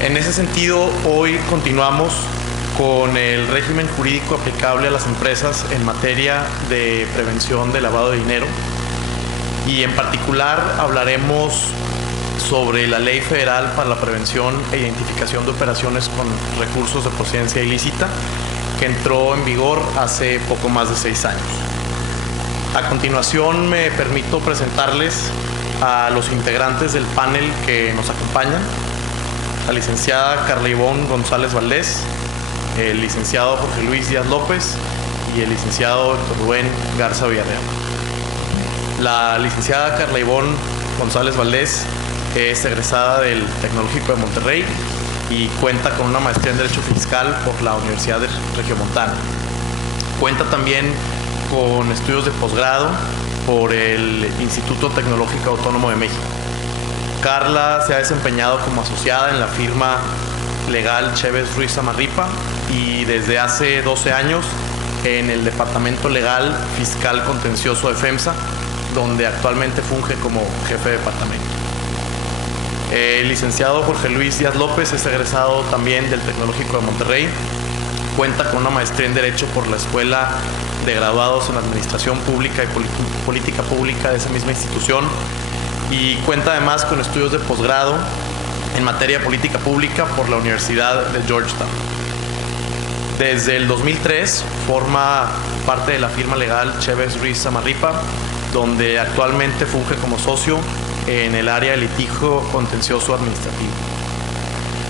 En ese sentido, hoy continuamos con el régimen jurídico aplicable a las empresas en materia de prevención de lavado de dinero, y en particular hablaremos sobre la Ley Federal para la Prevención e Identificación de Operaciones con Recursos de Procedencia Ilícita, que entró en vigor hace poco más de 6 años. A continuación me permito presentarles a los integrantes del panel que nos acompañan: la licenciada Carla Ivonne González Valdés, el licenciado Jorge Luis Díaz López y el licenciado Héctor Rubén Garza Villarreal. La licenciada Carla Ivonne González Valdés es egresada del Tecnológico de Monterrey y cuenta con una maestría en Derecho Fiscal por la Universidad Regiomontana. Cuenta también con estudios de posgrado por el Instituto Tecnológico Autónomo de México. Carla se ha desempeñado como asociada en la firma legal Chévez Ruiz Amarripa y desde hace 12 años en el Departamento Legal Fiscal Contencioso de FEMSA, donde actualmente funge como jefe de departamento. El licenciado Jorge Luis Díaz López es egresado también del Tecnológico de Monterrey. Cuenta con una maestría en Derecho por la Escuela de Graduados en Administración Pública y Política Pública de esa misma institución, y cuenta además con estudios de posgrado en materia de política pública por la Universidad de Georgetown. Desde el 2003 forma parte de la firma legal Chévez Ruiz Amarripa, donde actualmente funge como socio en el área de litigio contencioso administrativo.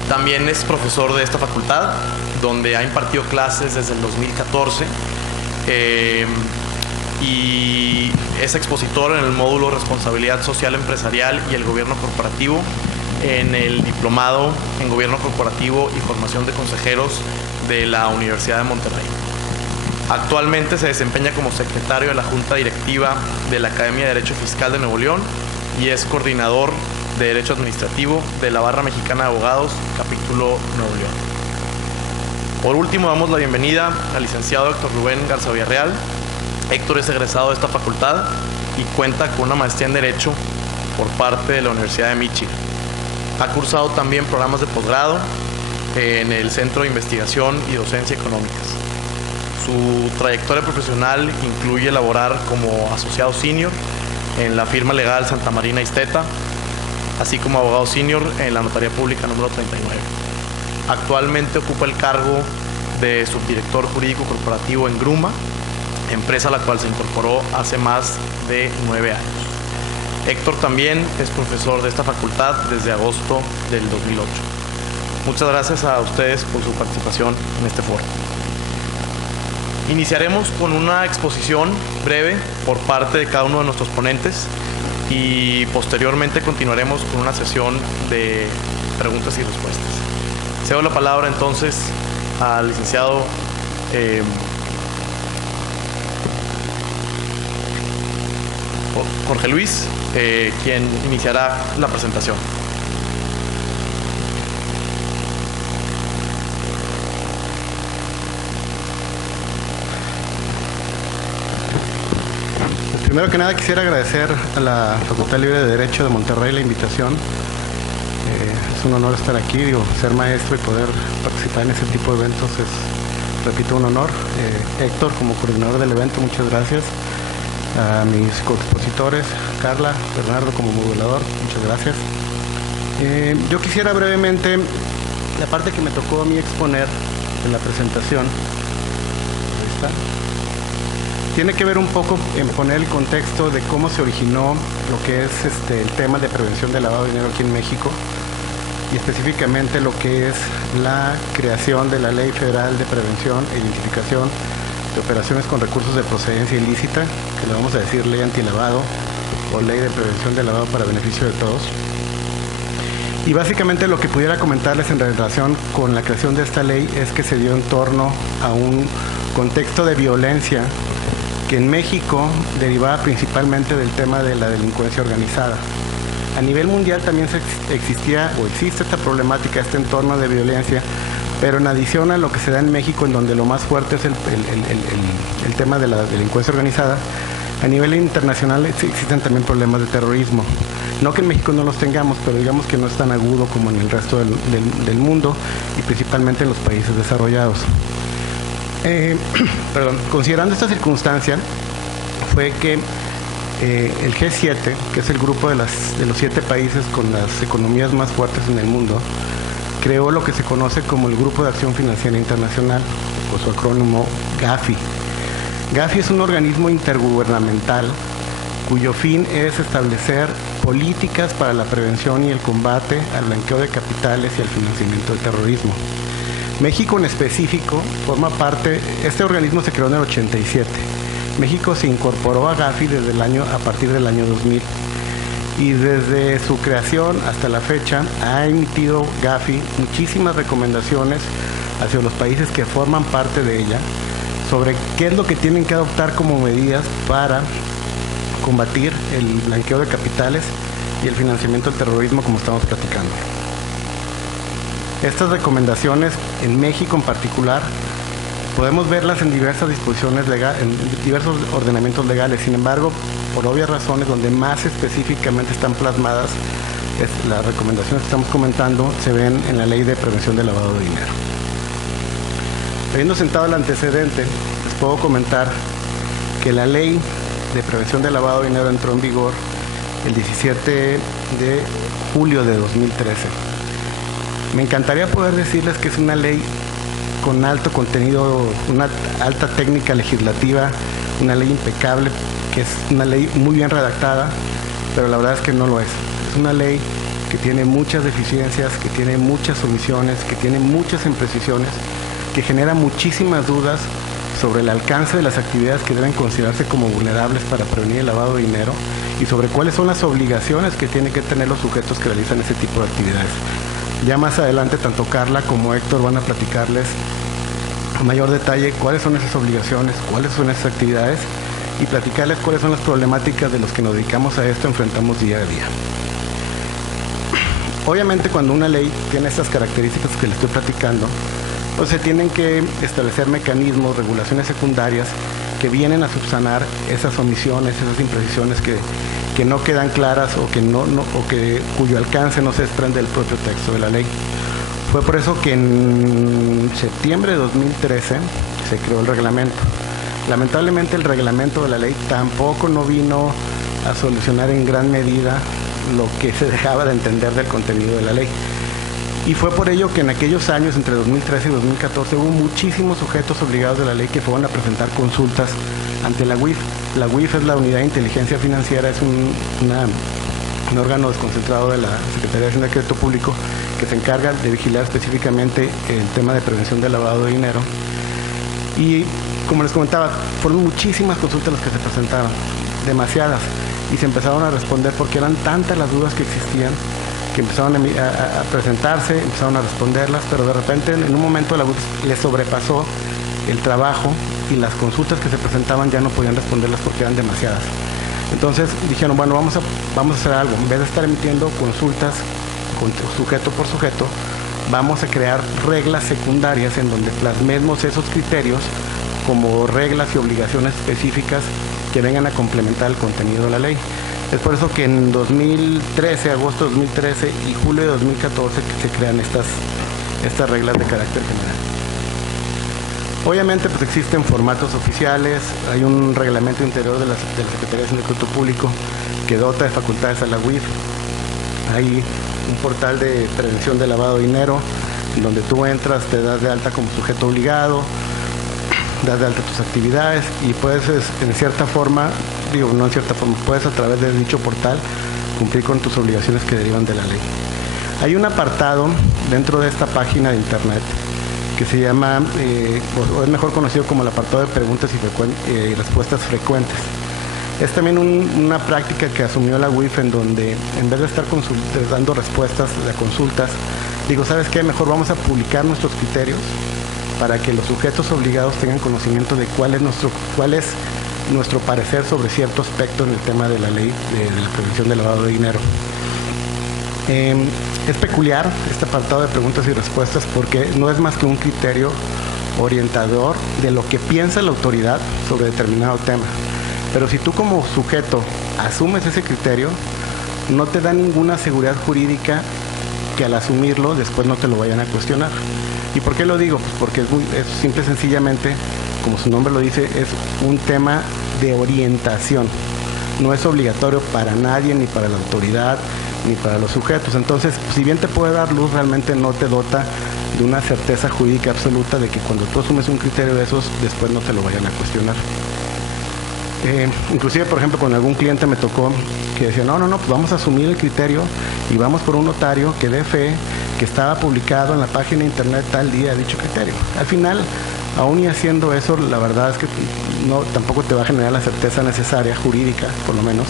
También es profesor de esta facultad, donde ha impartido clases desde el 2014 y es expositor en el módulo Responsabilidad Social Empresarial y el Gobierno Corporativo en el Diplomado en Gobierno Corporativo y Formación de Consejeros de la Universidad de Monterrey. Actualmente se desempeña como secretario de la Junta Directiva de la Academia de Derecho Fiscal de Nuevo León y es coordinador de Derecho Administrativo de la Barra Mexicana de Abogados, capítulo Nuevo León. Por último, damos la bienvenida al licenciado Héctor Rubén Garza Villarreal. Héctor es egresado de esta facultad y cuenta con una maestría en Derecho por parte de la Universidad de Michigan. Ha cursado también programas de posgrado en el Centro de Investigación y Docencia Económicas. Su trayectoria profesional incluye laborar como asociado senior en la firma legal Santa Marina Isteta, así como abogado senior en la Notaría Pública número 39. Actualmente ocupa el cargo de subdirector jurídico corporativo en Gruma, empresa a la cual se incorporó hace más de 9 años. Héctor también es profesor de esta facultad desde agosto del 2008. Muchas gracias a ustedes por su participación en este foro. Iniciaremos con una exposición breve por parte de cada uno de nuestros ponentes y posteriormente continuaremos con una sesión de preguntas y respuestas. Cedo la palabra entonces al licenciado Jorge Luis, quien iniciará la presentación. Primero que nada quisiera agradecer a la Facultad Libre de Derecho de Monterrey la invitación. Es un honor estar aquí, ser maestro y poder participar en ese tipo de eventos es, repito, un honor. Héctor, como coordinador del evento, muchas gracias. A mis coexpositores, Carla, Bernardo como modulador, muchas gracias. Yo quisiera brevemente, la parte que me tocó a mí exponer en la presentación, ahí está, tiene que ver un poco en poner el contexto de cómo se originó lo que es el tema de prevención de lavado de dinero aquí en México, y específicamente lo que es la creación de la Ley Federal de Prevención e Identificación de Operaciones con Recursos de Procedencia Ilícita, que le vamos a decir Ley Antilavado o Ley de Prevención del Lavado para beneficio de todos. Y básicamente lo que pudiera comentarles en relación con la creación de esta ley es que se dio en torno a un contexto de violencia que en México derivaba principalmente del tema de la delincuencia organizada. A nivel mundial también existía o existe esta problemática, este entorno de violencia, pero en adición a lo que se da en México, en donde lo más fuerte es el tema de la delincuencia organizada, a nivel internacional existen también problemas de terrorismo. No que en México no los tengamos, pero digamos que no es tan agudo como en el resto del mundo y principalmente en los países desarrollados. Considerando esta circunstancia, fue que el G7, que es el grupo de los 7 países con las economías más fuertes en el mundo, creó lo que se conoce como el Grupo de Acción Financiera Internacional, o su acrónimo GAFI. GAFI es un organismo intergubernamental cuyo fin es establecer políticas para la prevención y el combate al blanqueo de capitales y al financiamiento del terrorismo. México en específico forma parte, este organismo se creó en el 87. México se incorporó a GAFI a partir del año 2000. Y desde su creación hasta la fecha ha emitido GAFI muchísimas recomendaciones hacia los países que forman parte de ella sobre qué es lo que tienen que adoptar como medidas para combatir el blanqueo de capitales y el financiamiento del terrorismo, como estamos platicando. Estas recomendaciones en México en particular podemos verlas en diversas disposiciones legales, en diversos ordenamientos legales. Sin embargo, por obvias razones, donde más específicamente están plasmadas las recomendaciones que estamos comentando, se ven en la Ley de Prevención del Lavado de Dinero. Habiendo sentado el antecedente, les puedo comentar que la Ley de Prevención del Lavado de Dinero entró en vigor el 17 de julio de 2013. Me encantaría poder decirles que es una ley con alto contenido, una alta técnica legislativa, una ley impecable, que es una ley muy bien redactada, pero la verdad es que no lo es. Es una ley que tiene muchas deficiencias, que tiene muchas omisiones, que tiene muchas imprecisiones, que genera muchísimas dudas sobre el alcance de las actividades que deben considerarse como vulnerables para prevenir el lavado de dinero y sobre cuáles son las obligaciones que tienen que tener los sujetos que realizan ese tipo de actividades. Ya más adelante, tanto Carla como Héctor van a platicarles a mayor detalle cuáles son esas obligaciones, cuáles son esas actividades y platicarles cuáles son las problemáticas de los que nos dedicamos a esto, enfrentamos día a día. Obviamente, cuando una ley tiene estas características que les estoy platicando, pues se tienen que establecer mecanismos, regulaciones secundarias que vienen a subsanar esas omisiones, esas imprecisiones que no quedan claras o cuyo alcance no se desprende del propio texto de la ley. Fue por eso que en septiembre de 2013 se creó el reglamento. Lamentablemente el reglamento de la ley tampoco no vino a solucionar en gran medida lo que se dejaba de entender del contenido de la ley. Y fue por ello que en aquellos años, entre 2013 y 2014, hubo muchísimos sujetos obligados de la ley que fueron a presentar consultas ante la UIF. La UIF es la Unidad de Inteligencia Financiera, es un órgano desconcentrado de la Secretaría de Hacienda y Crédito Público que se encarga de vigilar específicamente el tema de prevención del lavado de dinero. Y como les comentaba, fueron muchísimas consultas las que se presentaron, demasiadas, y se empezaron a responder porque eran tantas las dudas que existían que empezaron a presentarse, empezaron a responderlas, pero de repente en un momento la UIF les sobrepasó el trabajo y las consultas que se presentaban ya no podían responderlas porque eran demasiadas. Entonces dijeron, bueno, vamos a hacer algo. En vez de estar emitiendo consultas sujeto por sujeto, vamos a crear reglas secundarias en donde plasmemos esos criterios como reglas y obligaciones específicas que vengan a complementar el contenido de la ley. Es por eso que en 2013, agosto de 2013 y julio de 2014 que se crean estas reglas de carácter general. Obviamente pues existen formatos oficiales, hay un reglamento interior de la Secretaría de Hacienda y Crédito Público que dota de facultades a la UIF, hay un portal de prevención de lavado de dinero donde tú entras, te das de alta como sujeto obligado, das de alta tus actividades y puedes en cierta forma, no en cierta forma, puedes a través de dicho portal cumplir con tus obligaciones que derivan de la ley. Hay un apartado dentro de esta página de internet que se llama, o es mejor conocido como el apartado de preguntas y respuestas frecuentes. Es también una práctica que asumió la UIF en donde en vez de estar dando respuestas de consultas, digo, ¿sabes qué? Mejor vamos a publicar nuestros criterios para que los sujetos obligados tengan conocimiento de cuál es nuestro parecer sobre cierto aspecto en el tema de la ley de la prevención del lavado de dinero. Es peculiar este apartado de preguntas y respuestas porque no es más que un criterio orientador de lo que piensa la autoridad sobre determinado tema. Pero si tú como sujeto asumes ese criterio, no te da ninguna seguridad jurídica que al asumirlo después no te lo vayan a cuestionar. ¿Y por qué lo digo? Pues porque es simple y sencillamente, como su nombre lo dice, es un tema de orientación. No es obligatorio para nadie, ni para la autoridad, ni para los sujetos. Entonces, si bien te puede dar luz, realmente no te dota de una certeza jurídica absoluta de que cuando tú asumes un criterio de esos, después no te lo vayan a cuestionar. Inclusive, por ejemplo, con algún cliente me tocó que decía, no, pues vamos a asumir el criterio y vamos por un notario que dé fe que estaba publicado en la página de internet tal día dicho criterio. Al final, aún y haciendo eso, la verdad es que tampoco te va a generar la certeza necesaria, jurídica por lo menos,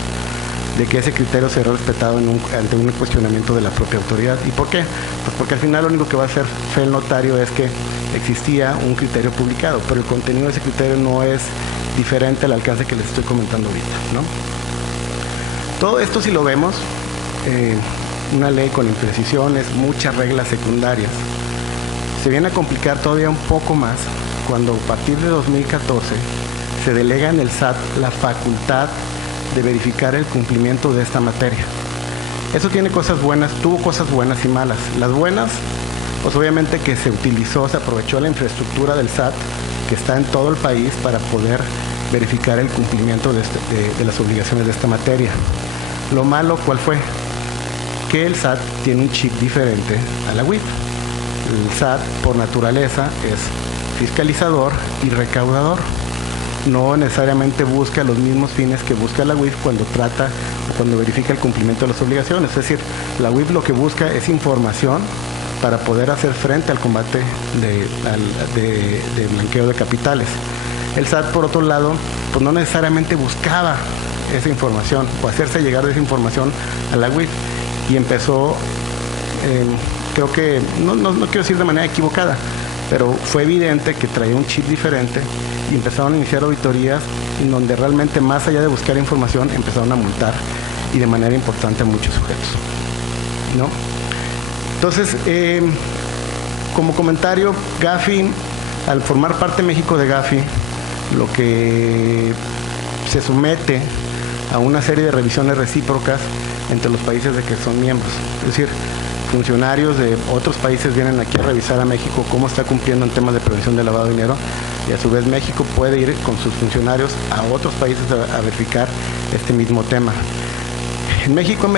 de que ese criterio será respetado ante un cuestionamiento de la propia autoridad. ¿Y por qué? Pues porque al final lo único que va a hacer fe el notario es que existía un criterio publicado, pero el contenido de ese criterio no es diferente al alcance que les estoy comentando ahorita, ¿no? Todo esto, si lo vemos, una ley con imprecisiones, muchas reglas secundarias, se viene a complicar todavía un poco más cuando a partir de 2014 se delega en el SAT la facultad de verificar el cumplimiento de esta materia. Eso tiene cosas buenas, tuvo cosas buenas y malas. Las buenas, pues obviamente que se aprovechó la infraestructura del SAT que está en todo el país para poder verificar el cumplimiento de las obligaciones de esta materia. Lo malo, ¿cuál fue? Que el SAT tiene un chip diferente a la UIF. El SAT, por naturaleza, es fiscalizador y recaudador. No necesariamente busca los mismos fines que busca la UIF cuando verifica el cumplimiento de las obligaciones. Es decir, la UIF lo que busca es información para poder hacer frente al combate de blanqueo de capitales. El SAT, por otro lado, pues no necesariamente buscaba esa información o hacerse llegar de esa información a la UIF y empezó, creo que, no quiero decir de manera equivocada, pero fue evidente que traía un chip diferente y empezaron a iniciar auditorías en donde realmente, más allá de buscar información, empezaron a multar y de manera importante a muchos sujetos, ¿no? Entonces, como comentario, Gafi, al formar parte México de Gafi, lo que se somete a una serie de revisiones recíprocas entre los países de que son miembros. Es decir, funcionarios de otros países vienen aquí a revisar a México cómo está cumpliendo en temas de prevención de lavado de dinero y a su vez México puede ir con sus funcionarios a otros países a verificar este mismo tema. En México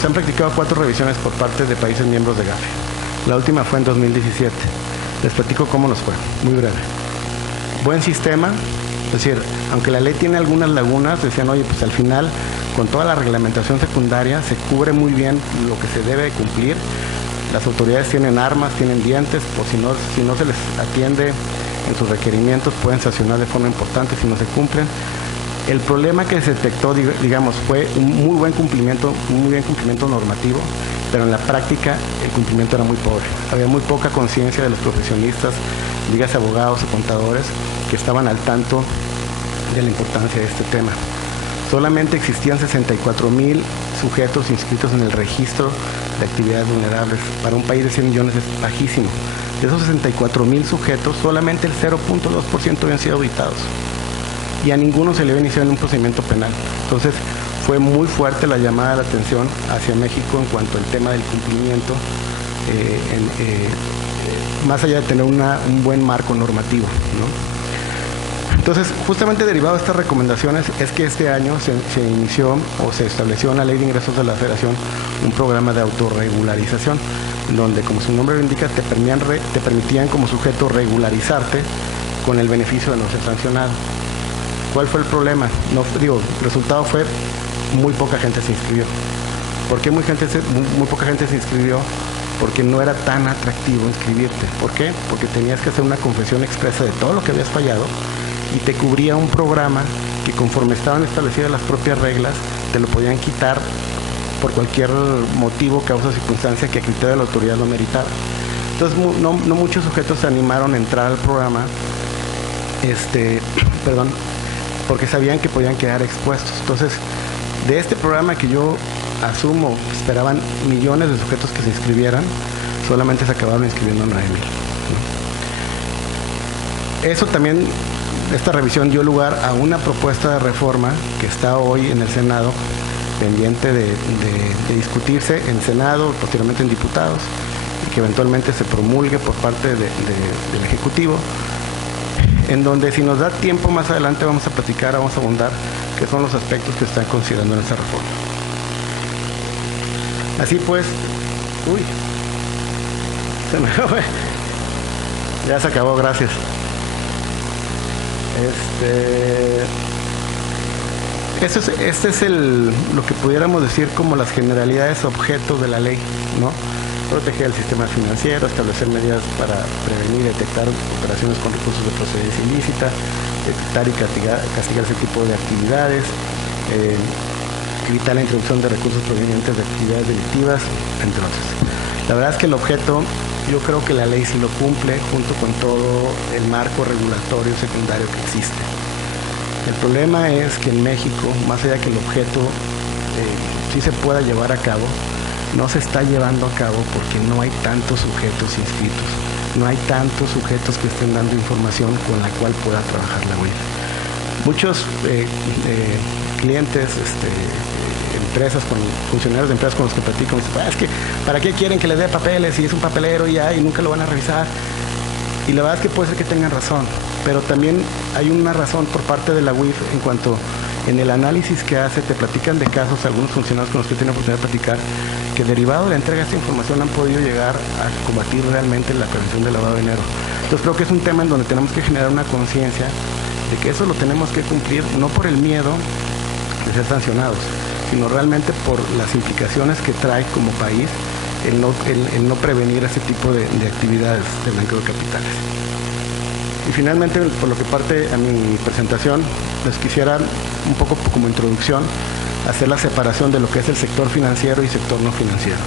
se han practicado 4 revisiones por parte de países miembros de Gafi. La última fue en 2017. Les platico cómo nos fue, muy breve. Buen sistema, es decir, aunque la ley tiene algunas lagunas, decían, oye, pues al final, con toda la reglamentación secundaria, se cubre muy bien lo que se debe cumplir. Las autoridades tienen armas, tienen dientes, por si no se les atiende en sus requerimientos, pueden sancionar de forma importante si no se cumplen. El problema que se detectó, digamos, fue un muy buen cumplimiento normativo, pero en la práctica el cumplimiento era muy pobre. Había muy poca conciencia de los profesionistas, dígase abogados o contadores, que estaban al tanto de la importancia de este tema. Solamente existían 64,000 sujetos inscritos en el registro de actividades vulnerables. Para un país de 100 millones es bajísimo. De esos 64,000 sujetos, solamente el 0.2% habían sido auditados. Y a ninguno se le había iniciado en un procedimiento penal. Entonces, fue muy fuerte la llamada de atención hacia México en cuanto al tema del cumplimiento, más allá de tener un buen marco normativo, ¿no? Entonces, justamente derivado de estas recomendaciones es que este año se inició o se estableció en la Ley de Ingresos de la Federación un programa de autorregularización, donde, como su nombre lo indica, te permitían como sujeto regularizarte con el beneficio de no ser sancionado. ¿Cuál fue el problema? El resultado fue muy poca gente se inscribió. ¿Por qué muy poca gente se inscribió? Porque no era tan atractivo inscribirte. ¿Por qué? Porque tenías que hacer una confesión expresa de todo lo que habías fallado y te cubría un programa que, conforme estaban establecidas las propias reglas, te lo podían quitar por cualquier motivo, causa o circunstancia que a criterio de la autoridad lo meritaba. Entonces no muchos sujetos se animaron a entrar al programa, porque sabían que podían quedar expuestos. Entonces, de este programa que yo asumo esperaban millones de sujetos que se inscribieran, solamente se acabaron inscribiendo 9,000. Eso también, esta revisión dio lugar a una propuesta de reforma que está hoy en el Senado, pendiente de discutirse en Senado, posteriormente en diputados, y que eventualmente se promulgue por parte del Ejecutivo, en donde si nos da tiempo más adelante vamos a platicar, vamos a abundar qué son los aspectos que están considerando en esa reforma. Así pues, se me fue. Ya se acabó, gracias. Este es lo que pudiéramos decir como las generalidades objetos de la ley, ¿no? Proteger el sistema financiero, establecer medidas para prevenir y detectar operaciones con recursos de procedencia ilícita, detectar y castigar ese tipo de actividades, evitar la introducción de recursos provenientes de actividades delictivas, entre otros. La verdad es que el objeto, yo creo que la ley sí lo cumple junto con todo el marco regulatorio secundario que existe. El problema es que en México, más allá que el objeto sí se pueda llevar a cabo, no se está llevando a cabo porque no hay tantos sujetos inscritos, no hay tantos sujetos que estén dando información con la cual pueda trabajar la UIF. Muchos clientes, empresas, funcionarios de empresas con los que platico, me dicen, es que ¿para qué quieren que les dé papeles si es un papelero y nunca lo van a revisar? Y la verdad es que puede ser que tengan razón, pero también hay una razón por parte de la UIF en cuanto en el análisis que hace, te platican de casos, algunos funcionarios con los que tienen oportunidad de platicar, que derivado de la entrega de esta información han podido llegar a combatir realmente la prevención del lavado de dinero. Entonces creo que es un tema en donde tenemos que generar una conciencia de que eso lo tenemos que cumplir, no por el miedo de ser sancionados, sino realmente por las implicaciones que trae como país el no prevenir ese tipo de actividades de blanqueo de capitales. Y finalmente, por lo que parte a mi presentación, les quisiera un poco como introducción hacer la separación de lo que es el sector financiero y sector no financiero.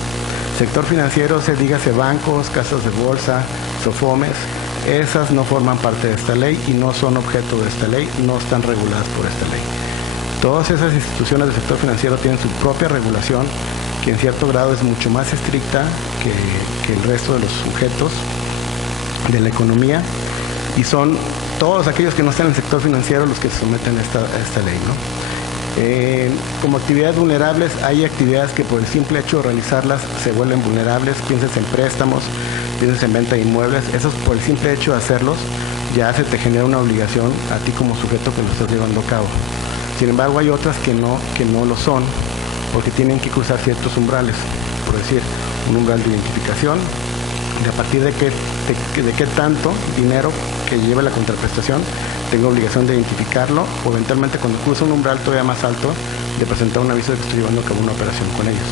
Sector financiero, dígase bancos, casas de bolsa, SOFOMES, esas no forman parte de esta ley y no son objeto de esta ley, no están reguladas por esta ley. Todas esas instituciones del sector financiero tienen su propia regulación, que en cierto grado es mucho más estricta que el resto de los sujetos de la economía, y son todos aquellos que no están en el sector financiero los que se someten a esta ley, ¿no? Como actividades vulnerables, hay actividades que por el simple hecho de realizarlas se vuelven vulnerables, pienses en préstamos, pienses en venta de inmuebles, esos por el simple hecho de hacerlos ya se te genera una obligación a ti como sujeto que lo estás llevando a cabo. Sin embargo, hay otras que no lo son, porque tienen que cruzar ciertos umbrales, por decir, un umbral de identificación, de a partir de qué tanto dinero que lleve la contraprestación tengo obligación de identificarlo, o eventualmente cuando cruza un umbral todavía más alto, de presentar un aviso de que estoy llevando a cabo una operación con ellos.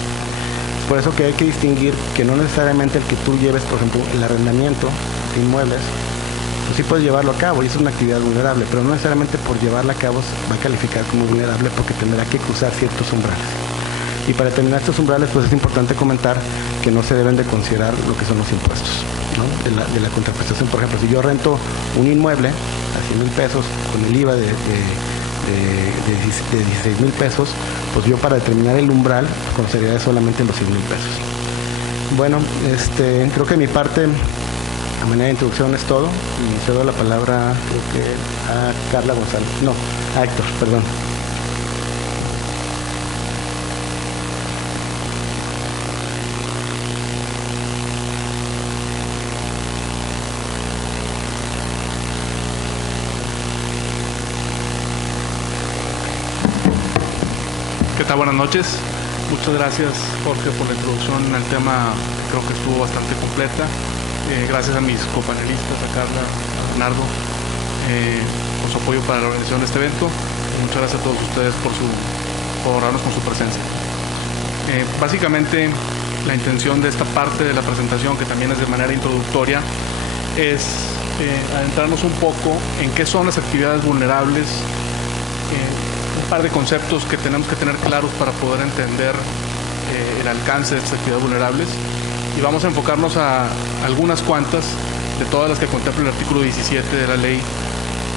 Por eso que hay que distinguir que no necesariamente el que tú lleves, por ejemplo, el arrendamiento de inmuebles, pues sí puedes llevarlo a cabo y es una actividad vulnerable, pero no necesariamente por llevarla a cabo va a calificar como vulnerable porque tendrá que cruzar ciertos umbrales. Y para determinar estos umbrales, pues es importante comentar que no se deben de considerar lo que son los impuestos, ¿no? de la contraprestación. Por ejemplo, si yo rento un inmueble a 100,000 pesos con el IVA de 16,000 pesos, pues yo para determinar el umbral consideraría solamente los 100,000 pesos. Bueno, creo que mi parte a manera de introducción es todo y cedo la palabra creo que a Carla González, no, a Héctor, perdón. ¿Qué tal? Buenas noches. Muchas gracias, Jorge, por la introducción al tema. Creo que estuvo bastante completa. Gracias a mis copanelistas, a Carla, a Bernardo, por su apoyo para la organización de este evento. Muchas gracias a todos ustedes por honrarnos con su presencia. Básicamente, la intención de esta parte de la presentación, que también es de manera introductoria, es adentrarnos un poco en qué son las actividades vulnerables, un par de conceptos que tenemos que tener claros para poder entender el alcance de estas actividades vulnerables, y vamos a enfocarnos a algunas cuantas de todas las que contempla el artículo 17 de la ley,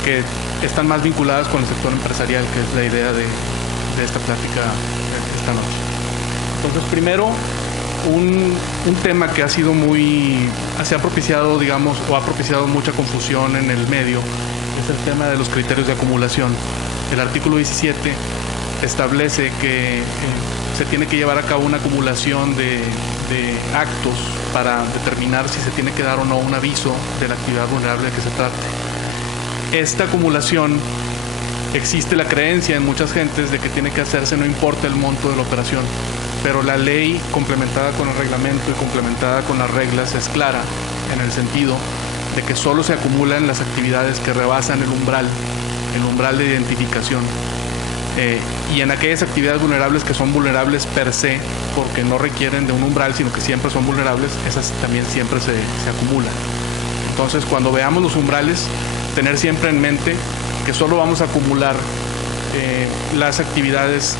que están más vinculadas con el sector empresarial, que es la idea de esta plática esta noche. Entonces, primero, un tema que se ha propiciado, digamos, o ha propiciado mucha confusión en el medio, es el tema de los criterios de acumulación. El artículo 17 establece que se tiene que llevar a cabo una acumulación de actos para determinar si se tiene que dar o no un aviso de la actividad vulnerable de que se trate. Esta acumulación, existe la creencia en muchas gentes de que tiene que hacerse no importa el monto de la operación, pero la ley complementada con el reglamento y complementada con las reglas es clara en el sentido de que solo se acumulan las actividades que rebasan el umbral de identificación. Y en aquellas actividades vulnerables que son vulnerables per se, porque no requieren de un umbral, sino que siempre son vulnerables, esas también siempre se acumulan. Entonces, cuando veamos los umbrales, tener siempre en mente que solo vamos a acumular las actividades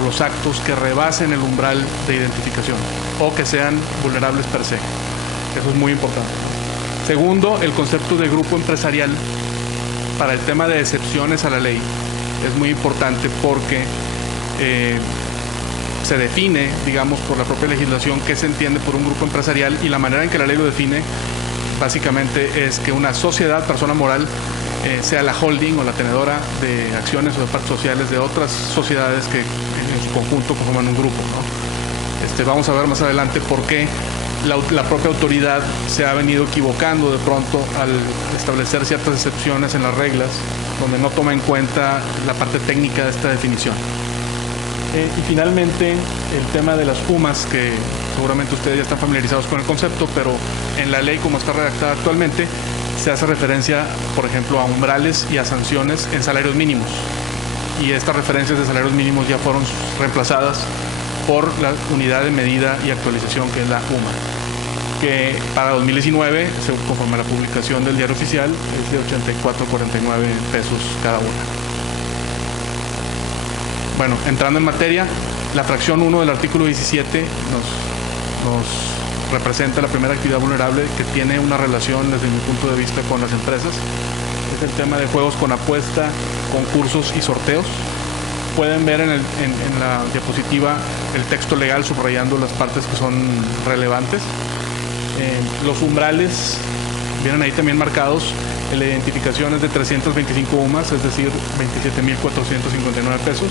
o los actos que rebasen el umbral de identificación o que sean vulnerables per se. Eso es muy importante. Segundo, el concepto de grupo empresarial para el tema de excepciones a la ley es muy importante porque se define, digamos, por la propia legislación qué se entiende por un grupo empresarial, y la manera en que la ley lo define básicamente es que una sociedad, persona moral, sea la holding o la tenedora de acciones o de partes sociales de otras sociedades que en su conjunto conforman un grupo, ¿no? Vamos a ver más adelante por qué la propia autoridad se ha venido equivocando de pronto al establecer ciertas excepciones en las reglas donde no toma en cuenta la parte técnica de esta definición. Y finalmente, el tema de las UMAS, que seguramente ustedes ya están familiarizados con el concepto, pero en la ley como está redactada actualmente, se hace referencia, por ejemplo, a umbrales y a sanciones en salarios mínimos. Y estas referencias de salarios mínimos ya fueron reemplazadas por la unidad de medida y actualización, que es la UMA, que para 2019, conforme a la publicación del diario oficial, es de 84.49 pesos cada una. Bueno, entrando en materia, la fracción 1 del artículo 17 nos representa la primera actividad vulnerable que tiene una relación desde mi punto de vista con las empresas. Es el tema de juegos con apuesta, concursos y sorteos. Pueden ver en la diapositiva el texto legal subrayando las partes que son relevantes. Los umbrales vienen ahí también marcados. La identificación es de 325 UMAS, es decir, 27.459 pesos.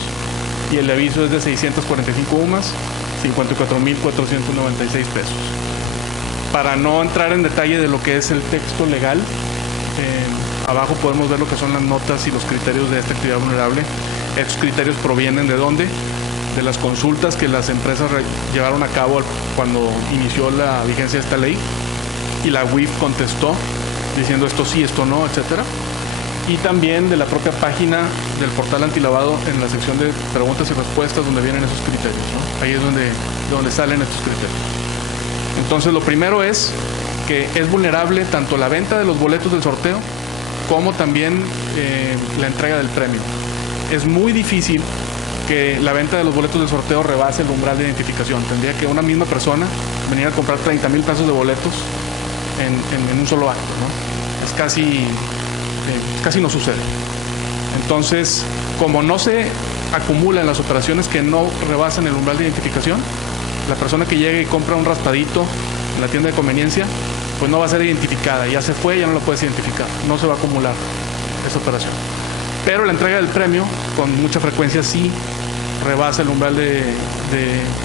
Y el aviso es de 645 UMAS, 54.496 pesos. Para no entrar en detalle de lo que es el texto legal, abajo podemos ver lo que son las notas y los criterios de esta actividad vulnerable. Estos criterios provienen ¿de dónde? De las consultas que las empresas llevaron a cabo cuando inició la vigencia de esta ley, y la UIF contestó diciendo esto sí, esto no, etcétera. Y también de la propia página del portal antilavado en la sección de preguntas y respuestas donde vienen esos criterios, ¿no? Ahí es donde salen estos criterios. Entonces, lo primero es que es vulnerable tanto la venta de los boletos del sorteo como también la entrega del premio. Es muy difícil que la venta de los boletos del sorteo rebase el umbral de identificación. Tendría que una misma persona venir a comprar 30,000 pesos de boletos en un solo acto, ¿no? Es casi no sucede. Entonces, como no se acumulan las operaciones que no rebasan el umbral de identificación, la persona que llegue y compra un raspadito en la tienda de conveniencia, pues no va a ser identificada. Ya se fue, ya no lo puedes identificar. No se va a acumular esa operación. Pero la entrega del premio, con mucha frecuencia, sí rebasa el umbral de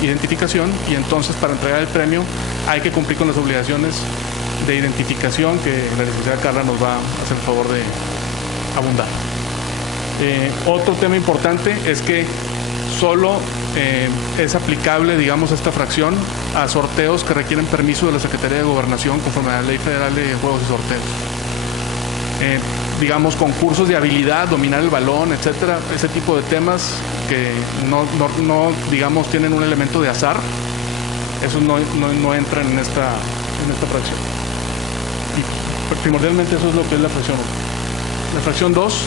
identificación, y entonces para entregar el premio hay que cumplir con las obligaciones de identificación que la licenciada Carla nos va a hacer el favor de abundar. Otro tema importante es que solo es aplicable, digamos, esta fracción a sorteos que requieren permiso de la Secretaría de Gobernación conforme a la Ley Federal de Juegos y Sorteos. Digamos, concursos de habilidad, dominar el balón, etcétera, ese tipo de temas que no digamos, tienen un elemento de azar, esos no entran en esta fracción. Y primordialmente eso es lo que es la fracción 1. La fracción 2,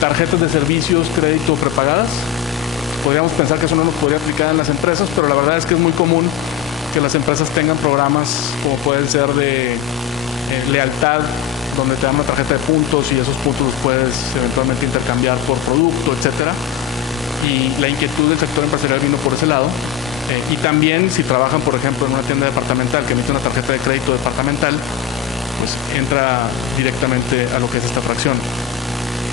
tarjetas de servicios, crédito prepagadas. Podríamos pensar que eso no nos podría aplicar en las empresas, pero la verdad es que es muy común que las empresas tengan programas como pueden ser de lealtad, donde te dan una tarjeta de puntos y esos puntos los puedes eventualmente intercambiar por producto, etcétera. Y la inquietud del sector empresarial vino por ese lado. Y también si trabajan, por ejemplo, en una tienda departamental que emite una tarjeta de crédito departamental, pues entra directamente a lo que es esta fracción.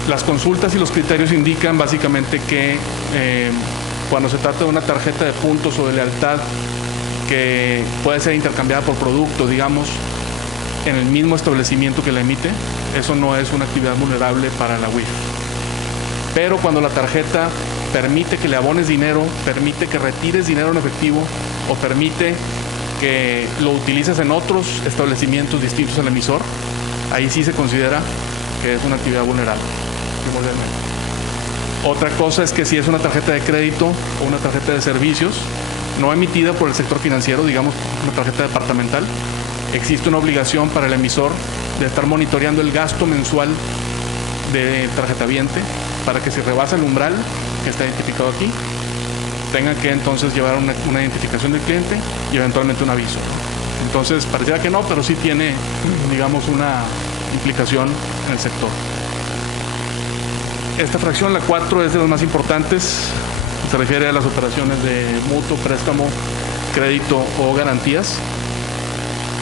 Las consultas y los criterios indican básicamente que cuando se trata de una tarjeta de puntos o de lealtad que puede ser intercambiada por producto, digamos, en el mismo establecimiento que la emite, eso no es una actividad vulnerable para la WIF. Pero cuando la tarjeta permite que le abones dinero, permite que retires dinero en efectivo o permite que lo utilices en otros establecimientos distintos al emisor, ahí sí se considera que es una actividad vulnerable, primordialmente. Otra cosa es que si es una tarjeta de crédito o una tarjeta de servicios, no emitida por el sector financiero, digamos una tarjeta departamental, existe una obligación para el emisor de estar monitoreando el gasto mensual de tarjetaviente para que si rebasa el umbral que está identificado aquí, tenga que entonces llevar una identificación del cliente y eventualmente un aviso. Entonces, pareciera que no, pero sí tiene, digamos, una implicación en el sector. Esta fracción, la 4, es de las más importantes. Se refiere a las operaciones de mutuo, préstamo, crédito o garantías.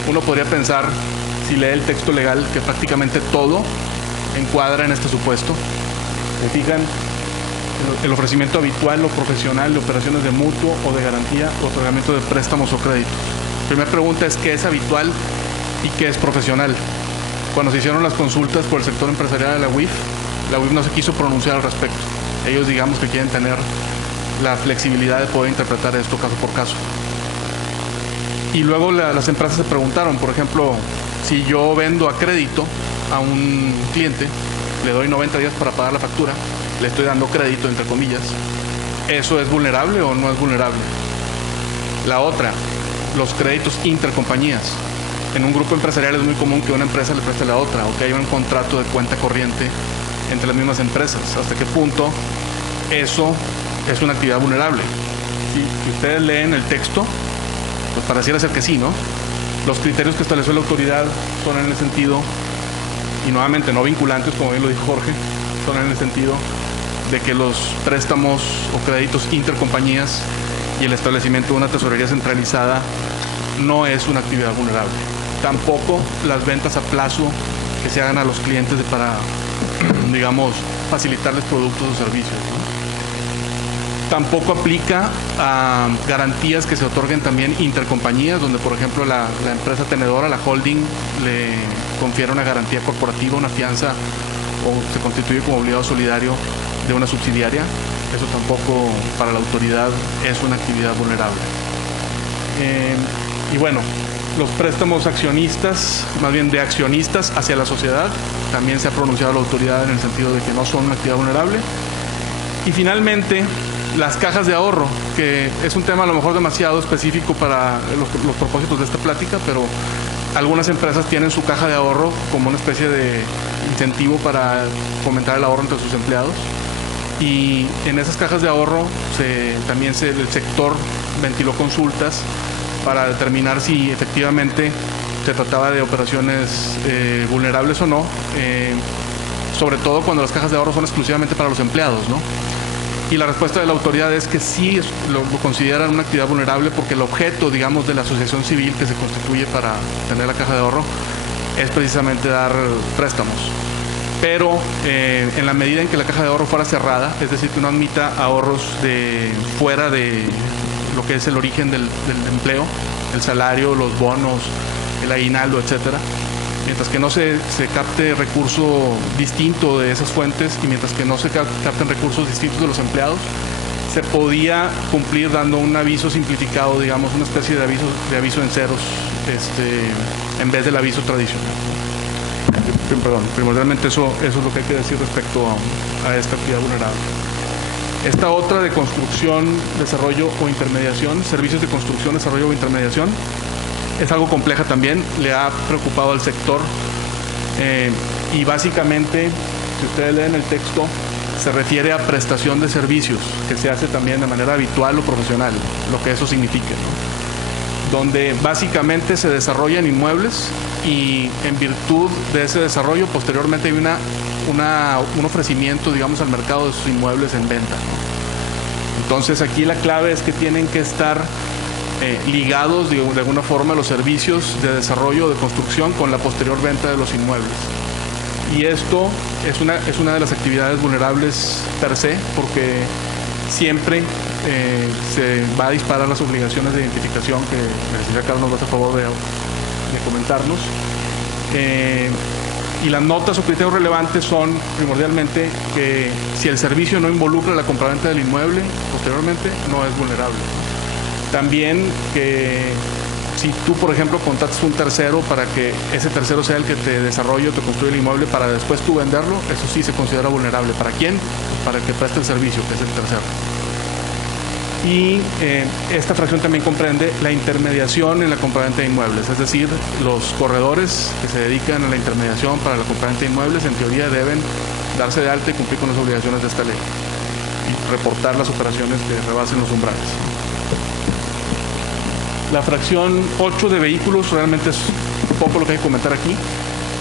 Uno podría pensar, si lee el texto legal, que prácticamente todo encuadra en este supuesto. ¿Se fijan? El ofrecimiento habitual o profesional de operaciones de mutuo o de garantía o otorgamiento de préstamos o crédito. La primera pregunta es ¿qué es habitual y qué es profesional? Cuando se hicieron las consultas por el sector empresarial de la UIF no se quiso pronunciar al respecto. Ellos digamos que quieren tener la flexibilidad de poder interpretar esto caso por caso. Y luego las empresas se preguntaron, por ejemplo, si yo vendo a crédito a un cliente, le doy 90 días para pagar la factura, le estoy dando crédito, entre comillas, ¿eso es vulnerable o no es vulnerable? La otra, los créditos intercompañías. En un grupo empresarial es muy común que una empresa le preste a la otra o que haya un contrato de cuenta corriente entre las mismas empresas. ¿Hasta qué punto eso es una actividad vulnerable? Si ustedes leen el texto, pues pareciera ser que sí, ¿no? Los criterios que estableció la autoridad son en el sentido, y nuevamente no vinculantes, como bien lo dijo Jorge, son en el sentido de que los préstamos o créditos intercompañías y el establecimiento de una tesorería centralizada no es una actividad vulnerable. Tampoco las ventas a plazo que se hagan a los clientes para, digamos, facilitarles productos o servicios, ¿no? Tampoco aplica a garantías que se otorguen también intercompañías, donde por ejemplo la empresa tenedora, la holding, le confiere una garantía corporativa, una fianza o se constituye como obligado solidario de una subsidiaria. Eso tampoco para la autoridad es una actividad vulnerable. Y bueno, los préstamos accionistas, más bien de accionistas hacia la sociedad, también se ha pronunciado la autoridad en el sentido de que no son una actividad vulnerable. Y finalmente, las cajas de ahorro, que es un tema a lo mejor demasiado específico para los propósitos de esta plática, pero algunas empresas tienen su caja de ahorro como una especie de incentivo para fomentar el ahorro entre sus empleados. Y en esas cajas de ahorro también el sector ventiló consultas para determinar si efectivamente se trataba de operaciones vulnerables o no, sobre todo cuando las cajas de ahorro son exclusivamente para los empleados, ¿no? Y la respuesta de la autoridad es que sí lo consideran una actividad vulnerable porque el objeto, digamos, de la asociación civil que se constituye para tener la caja de ahorro es precisamente dar préstamos. Pero en la medida en que la caja de ahorro fuera cerrada, es decir, que no admita ahorros de fuera de lo que es el origen del empleo, el salario, los bonos, el aguinaldo, etcétera, mientras que no se capte recurso distinto de esas fuentes y mientras que no se capten recursos distintos de los empleados, se podía cumplir dando un aviso simplificado, digamos, una especie de aviso en ceros, en vez del aviso tradicional. Perdón, primordialmente eso es lo que hay que decir respecto a esta actividad vulnerable. Esta otra de construcción, desarrollo o intermediación, servicios de construcción, desarrollo o intermediación, es algo compleja también, le ha preocupado al sector y básicamente, si ustedes leen el texto, se refiere a prestación de servicios que se hace también de manera habitual o profesional, lo que eso significa, ¿no? Donde básicamente se desarrollan inmuebles y en virtud de ese desarrollo posteriormente hay un ofrecimiento, digamos, al mercado de sus inmuebles en venta, ¿no? Entonces aquí la clave es que tienen que estar ligados de alguna forma los servicios de desarrollo o de construcción con la posterior venta de los inmuebles. Y esto es una de las actividades vulnerables per se, porque siempre se va a disparar las obligaciones de identificación que la licenciada Carla nos va a hacer favor de comentarnos. Y las notas o criterios relevantes son primordialmente que si el servicio no involucra la compraventa del inmueble, posteriormente no es vulnerable. También que si tú, por ejemplo, contratas un tercero para que ese tercero sea el que te desarrolle o te construya el inmueble para después tú venderlo, eso sí se considera vulnerable. ¿Para quién? Pues para el que preste el servicio, que es el tercero. Y esta fracción también comprende la intermediación en la compraventa de inmuebles, es decir, los corredores que se dedican a la intermediación para la compraventa de inmuebles en teoría deben darse de alta y cumplir con las obligaciones de esta ley y reportar las operaciones que rebasen los umbrales. La fracción 8 de vehículos realmente es poco lo que hay que comentar aquí,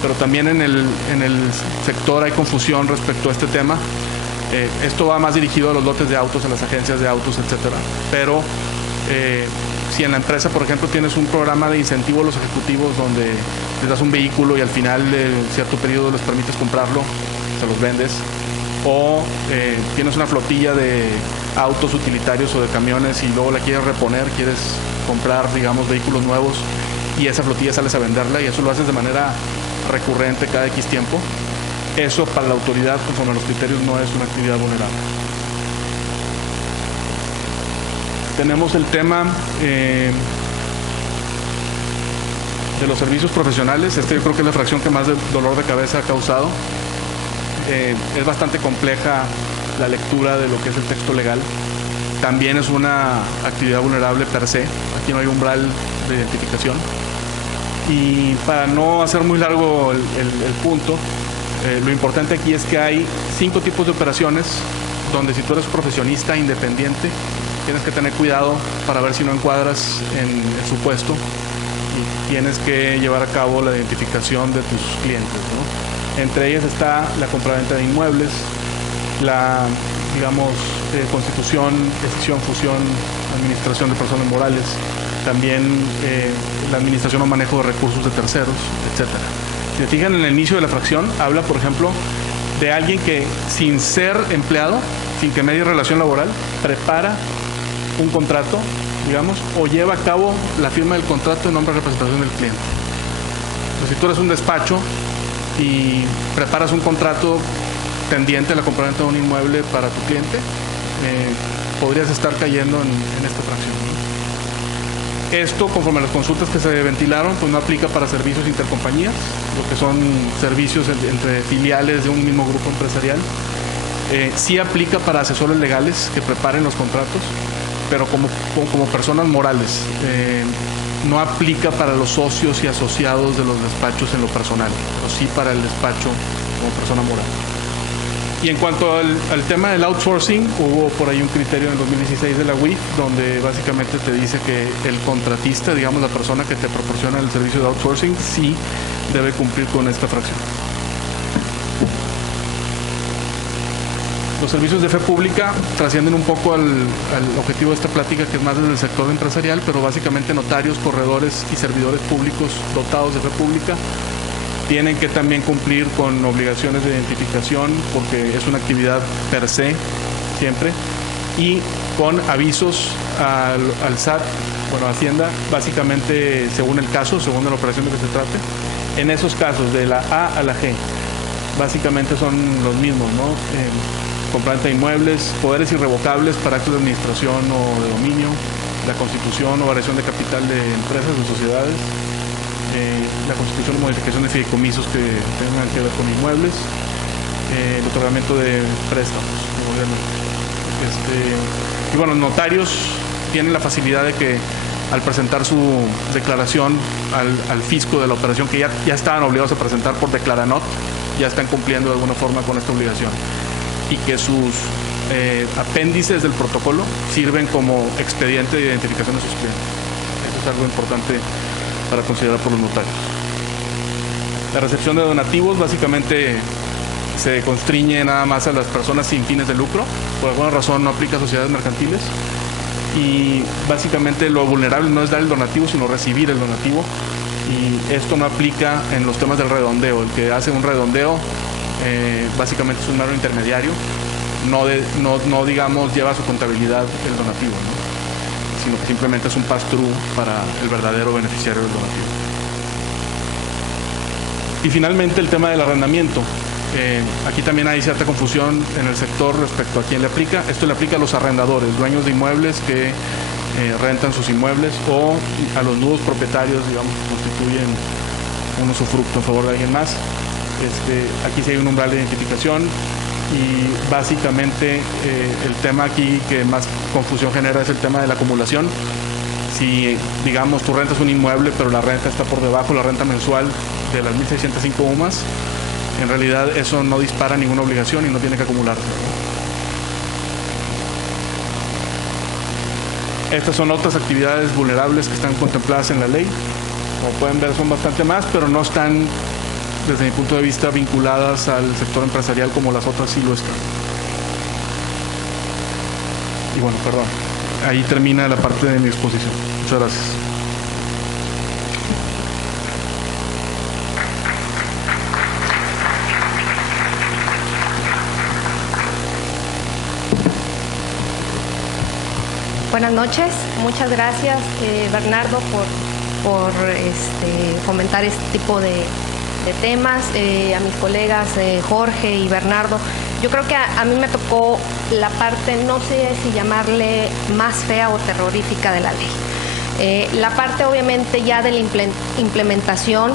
pero también en el sector hay confusión respecto a este tema. Esto va más dirigido a los lotes de autos, a las agencias de autos, etcétera. Pero si en la empresa, por ejemplo, tienes un programa de incentivo a los ejecutivos donde les das un vehículo y al final de cierto periodo les permites comprarlo, se los vendes, o tienes una flotilla de autos utilitarios o de camiones y luego la quieres reponer, quieres comprar, digamos, vehículos nuevos y esa flotilla sales a venderla y eso lo haces de manera recurrente cada X tiempo. Eso para la autoridad, conforme a los criterios, no es una actividad vulnerable. Tenemos el tema de los servicios profesionales. Yo creo que es la fracción que más dolor de cabeza ha causado. Es bastante compleja la lectura de lo que es el texto legal. También es una actividad vulnerable per se. Aquí no hay umbral de identificación. Y para no hacer muy largo el punto, lo importante aquí es que hay 5 tipos de operaciones donde si tú eres profesionista independiente tienes que tener cuidado para ver si no encuadras en el supuesto y tienes que llevar a cabo la identificación de tus clientes, ¿no? Entre ellas está la compraventa de inmuebles, la, digamos, constitución, escisión, fusión, administración de personas morales, también la administración o manejo de recursos de terceros, etcétera. Si se fijan en el inicio de la fracción, habla, por ejemplo, de alguien que sin ser empleado, sin que medie relación laboral, prepara un contrato, digamos, o lleva a cabo la firma del contrato en nombre de representación del cliente. Pues, si tú eres un despacho y preparas un contrato tendiente a la compraventa de un inmueble para tu cliente, podrías estar cayendo en esta fracción. Esto, conforme a las consultas que se ventilaron, pues no aplica para servicios intercompañías, lo que son servicios entre filiales de un mismo grupo empresarial. Sí aplica para asesores legales que preparen los contratos, pero como personas morales. No aplica para los socios y asociados de los despachos en lo personal, pero sí para el despacho como persona moral. Y en cuanto al tema del outsourcing, hubo por ahí un criterio en el 2016 de la UIF, donde básicamente te dice que el contratista, digamos la persona que te proporciona el servicio de outsourcing, sí debe cumplir con esta fracción. Los servicios de fe pública trascienden un poco al objetivo de esta plática, que es más desde el sector empresarial, pero básicamente notarios, corredores y servidores públicos dotados de fe pública tienen que también cumplir con obligaciones de identificación, porque es una actividad per se, siempre, y con avisos al SAT, bueno, a Hacienda, básicamente según el caso, según la operación de que se trate. En esos casos, de la A a la G, básicamente son los mismos, ¿no? Compraventa de inmuebles, poderes irrevocables para actos de administración o de dominio, la constitución o variación de capital de empresas o sociedades, la constitución o modificación de fideicomisos que tengan que ver con inmuebles, el otorgamiento de préstamos, y bueno, los notarios tienen la facilidad de que al presentar su declaración al fisco de la operación que ya estaban obligados a presentar por declaranot, ya están cumpliendo de alguna forma con esta obligación, y que sus apéndices del protocolo sirven como expediente de identificación de sus clientes. Eso es algo importante para considerar por los notarios. La recepción de donativos básicamente se constriñe nada más a las personas sin fines de lucro. Por alguna razón no aplica a sociedades mercantiles. Y básicamente lo vulnerable no es dar el donativo, sino recibir el donativo. Y esto no aplica en los temas del redondeo. El que hace un redondeo básicamente es un mero intermediario. no digamos, lleva a su contabilidad el donativo, ¿no? Sino que simplemente es un pass-through para el verdadero beneficiario del donativo. Y finalmente el tema del arrendamiento. Aquí también hay cierta confusión en el sector respecto a quién le aplica. Esto le aplica a los arrendadores, dueños de inmuebles que rentan sus inmuebles, o a los nuevos propietarios, digamos, que constituyen un usufructo en favor de alguien más. Aquí sí hay un umbral de identificación y básicamente el tema aquí que más confusión genera es el tema de la acumulación. Si, digamos, tú rentas un inmueble pero la renta está por debajo, la renta mensual de las 1.605 UMAS, en realidad eso no dispara ninguna obligación y no tiene que acumularse. Estas son otras actividades vulnerables que están contempladas en la ley. Como pueden ver, son bastante más, pero no están, desde mi punto de vista, vinculadas al sector empresarial como las otras sí lo están. Y bueno, perdón. Ahí termina la parte de mi exposición. Muchas gracias. Buenas noches, muchas gracias Bernardo por fomentar este tipo de temas, a mis colegas Jorge y Bernardo. Yo creo que a mí me tocó la parte, no sé si llamarle más fea o terrorífica de la ley. La parte obviamente ya de la implementación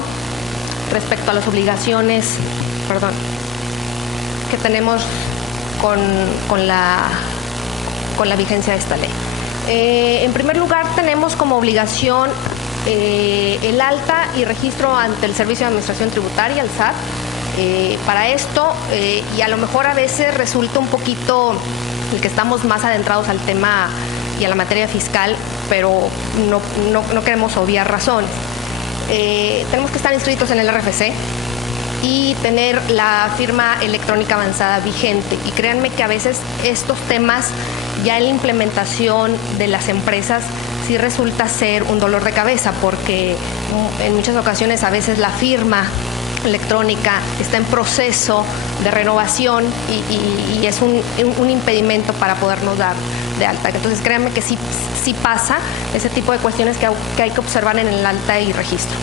respecto a las obligaciones, que tenemos con la vigencia de esta ley. En primer lugar, tenemos como obligación el alta y registro ante el Servicio de Administración Tributaria, el SAT. Para esto, y a lo mejor a veces resulta un poquito el que estamos más adentrados al tema y a la materia fiscal, pero no queremos obviar razones. Tenemos que estar inscritos en el RFC y tener la firma electrónica avanzada vigente. Y créanme que a veces estos temas, ya en la implementación de las empresas, sí resulta ser un dolor de cabeza, porque en muchas ocasiones a veces la firma electrónica está en proceso de renovación y es un impedimento para podernos dar de alta. Entonces créanme que sí pasa ese tipo de cuestiones que hay que observar en el alta y registro.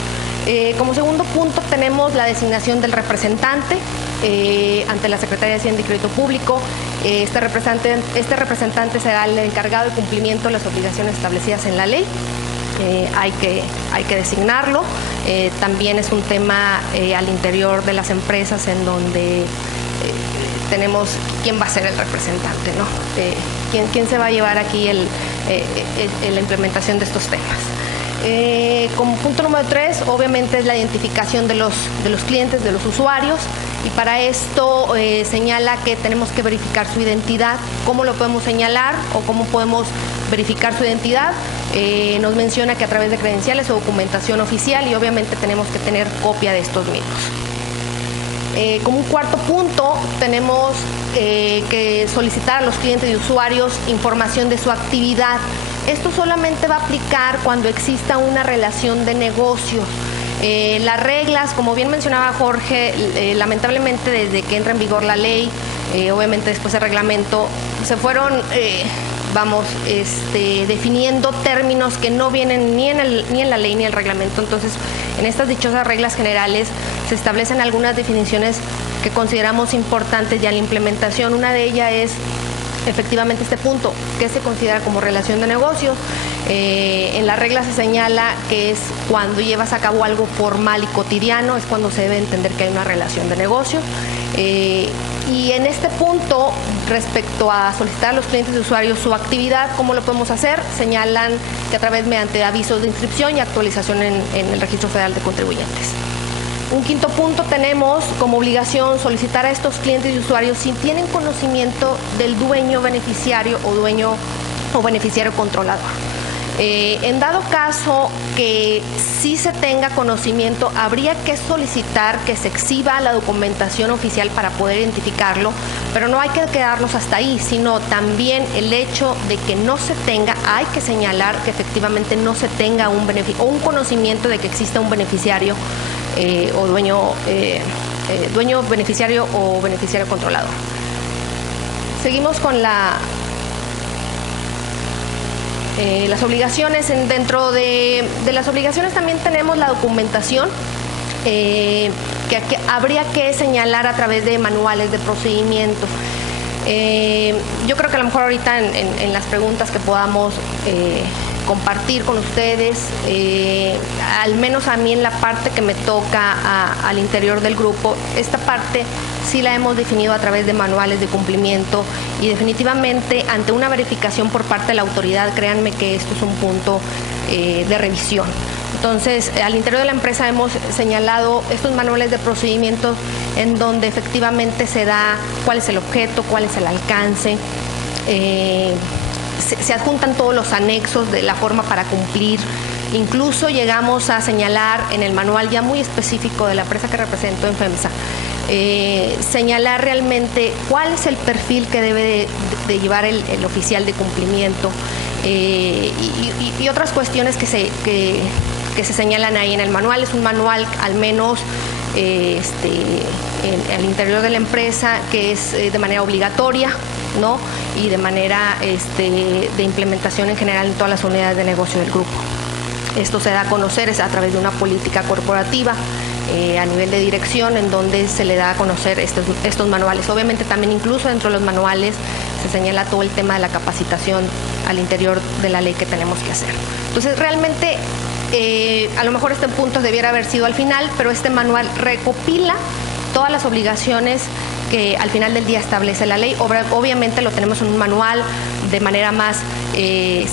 Como segundo punto tenemos la designación del representante ante la Secretaría de Hacienda y Crédito Público. Este representante será el encargado de cumplimiento de las obligaciones establecidas en la ley. Hay que designarlo. También es un tema al interior de las empresas en donde tenemos quién va a ser el representante, ¿no? Quién se va a llevar aquí la implementación de estos temas. Como punto número 3, obviamente es la identificación de los clientes, de los usuarios, y para esto señala que tenemos que verificar su identidad. ¿Cómo lo podemos señalar o cómo podemos verificar su identidad? Nos menciona que a través de credenciales o documentación oficial, y obviamente tenemos que tener copia de estos mismos. Como un cuarto punto, tenemos que solicitar a los clientes y usuarios información de su actividad. Esto solamente va a aplicar cuando exista una relación de negocios. Las reglas, como bien mencionaba Jorge, lamentablemente desde que entra en vigor la ley, obviamente después del reglamento, se fueron definiendo términos que no vienen ni en la ley ni en el reglamento. Entonces, en estas dichosas reglas generales se establecen algunas definiciones que consideramos importantes ya en la implementación. Una de ellas es efectivamente este punto, que se considera como relación de negocios. En la regla se señala que es cuando llevas a cabo algo formal y cotidiano, es cuando se debe entender que hay una relación de negocios. Y en este punto, respecto a solicitar a los clientes y usuarios su actividad, ¿cómo lo podemos hacer? Señalan que a través mediante avisos de inscripción y actualización en el Registro Federal de Contribuyentes. Un quinto punto, tenemos como obligación solicitar a estos clientes y usuarios si tienen conocimiento del dueño beneficiario o dueño o beneficiario controlador. En dado caso que sí se tenga conocimiento, habría que solicitar que se exhiba la documentación oficial para poder identificarlo, pero no hay que quedarnos hasta ahí, sino también el hecho de que no se tenga, hay que señalar que efectivamente no se tenga un beneficio o un conocimiento de que exista un beneficiario o dueño beneficiario o beneficiario controlador. Seguimos con las obligaciones. Dentro de las obligaciones también tenemos la documentación que habría que señalar a través de manuales de procedimiento. Yo creo que a lo mejor ahorita en las preguntas que podamos compartir con ustedes, al menos a mí en la parte que me toca al interior del grupo, esta parte sí la hemos definido a través de manuales de cumplimiento y definitivamente ante una verificación por parte de la autoridad, créanme que esto es un punto de revisión. Entonces, al interior de la empresa hemos señalado estos manuales de procedimientos en donde efectivamente se da cuál es el objeto, cuál es el alcance, se adjuntan todos los anexos de la forma para cumplir. Incluso llegamos a señalar en el manual ya muy específico de la empresa que represento en FEMSA, señalar realmente cuál es el perfil que debe de llevar el oficial de cumplimiento y otras cuestiones que se señalan ahí en el manual. Es un manual al menos al interior de la empresa que es de manera obligatoria, ¿no? Y de manera de implementación en general en todas las unidades de negocio del grupo. Esto se da a conocer a través de una política corporativa a nivel de dirección en donde se le da a conocer estos manuales. Obviamente también incluso dentro de los manuales se señala todo el tema de la capacitación al interior de la ley que tenemos que hacer. Entonces realmente a lo mejor este punto debiera haber sido al final, pero este manual recopila todas las obligaciones que al final del día establece la ley. Obviamente lo tenemos en un manual de manera más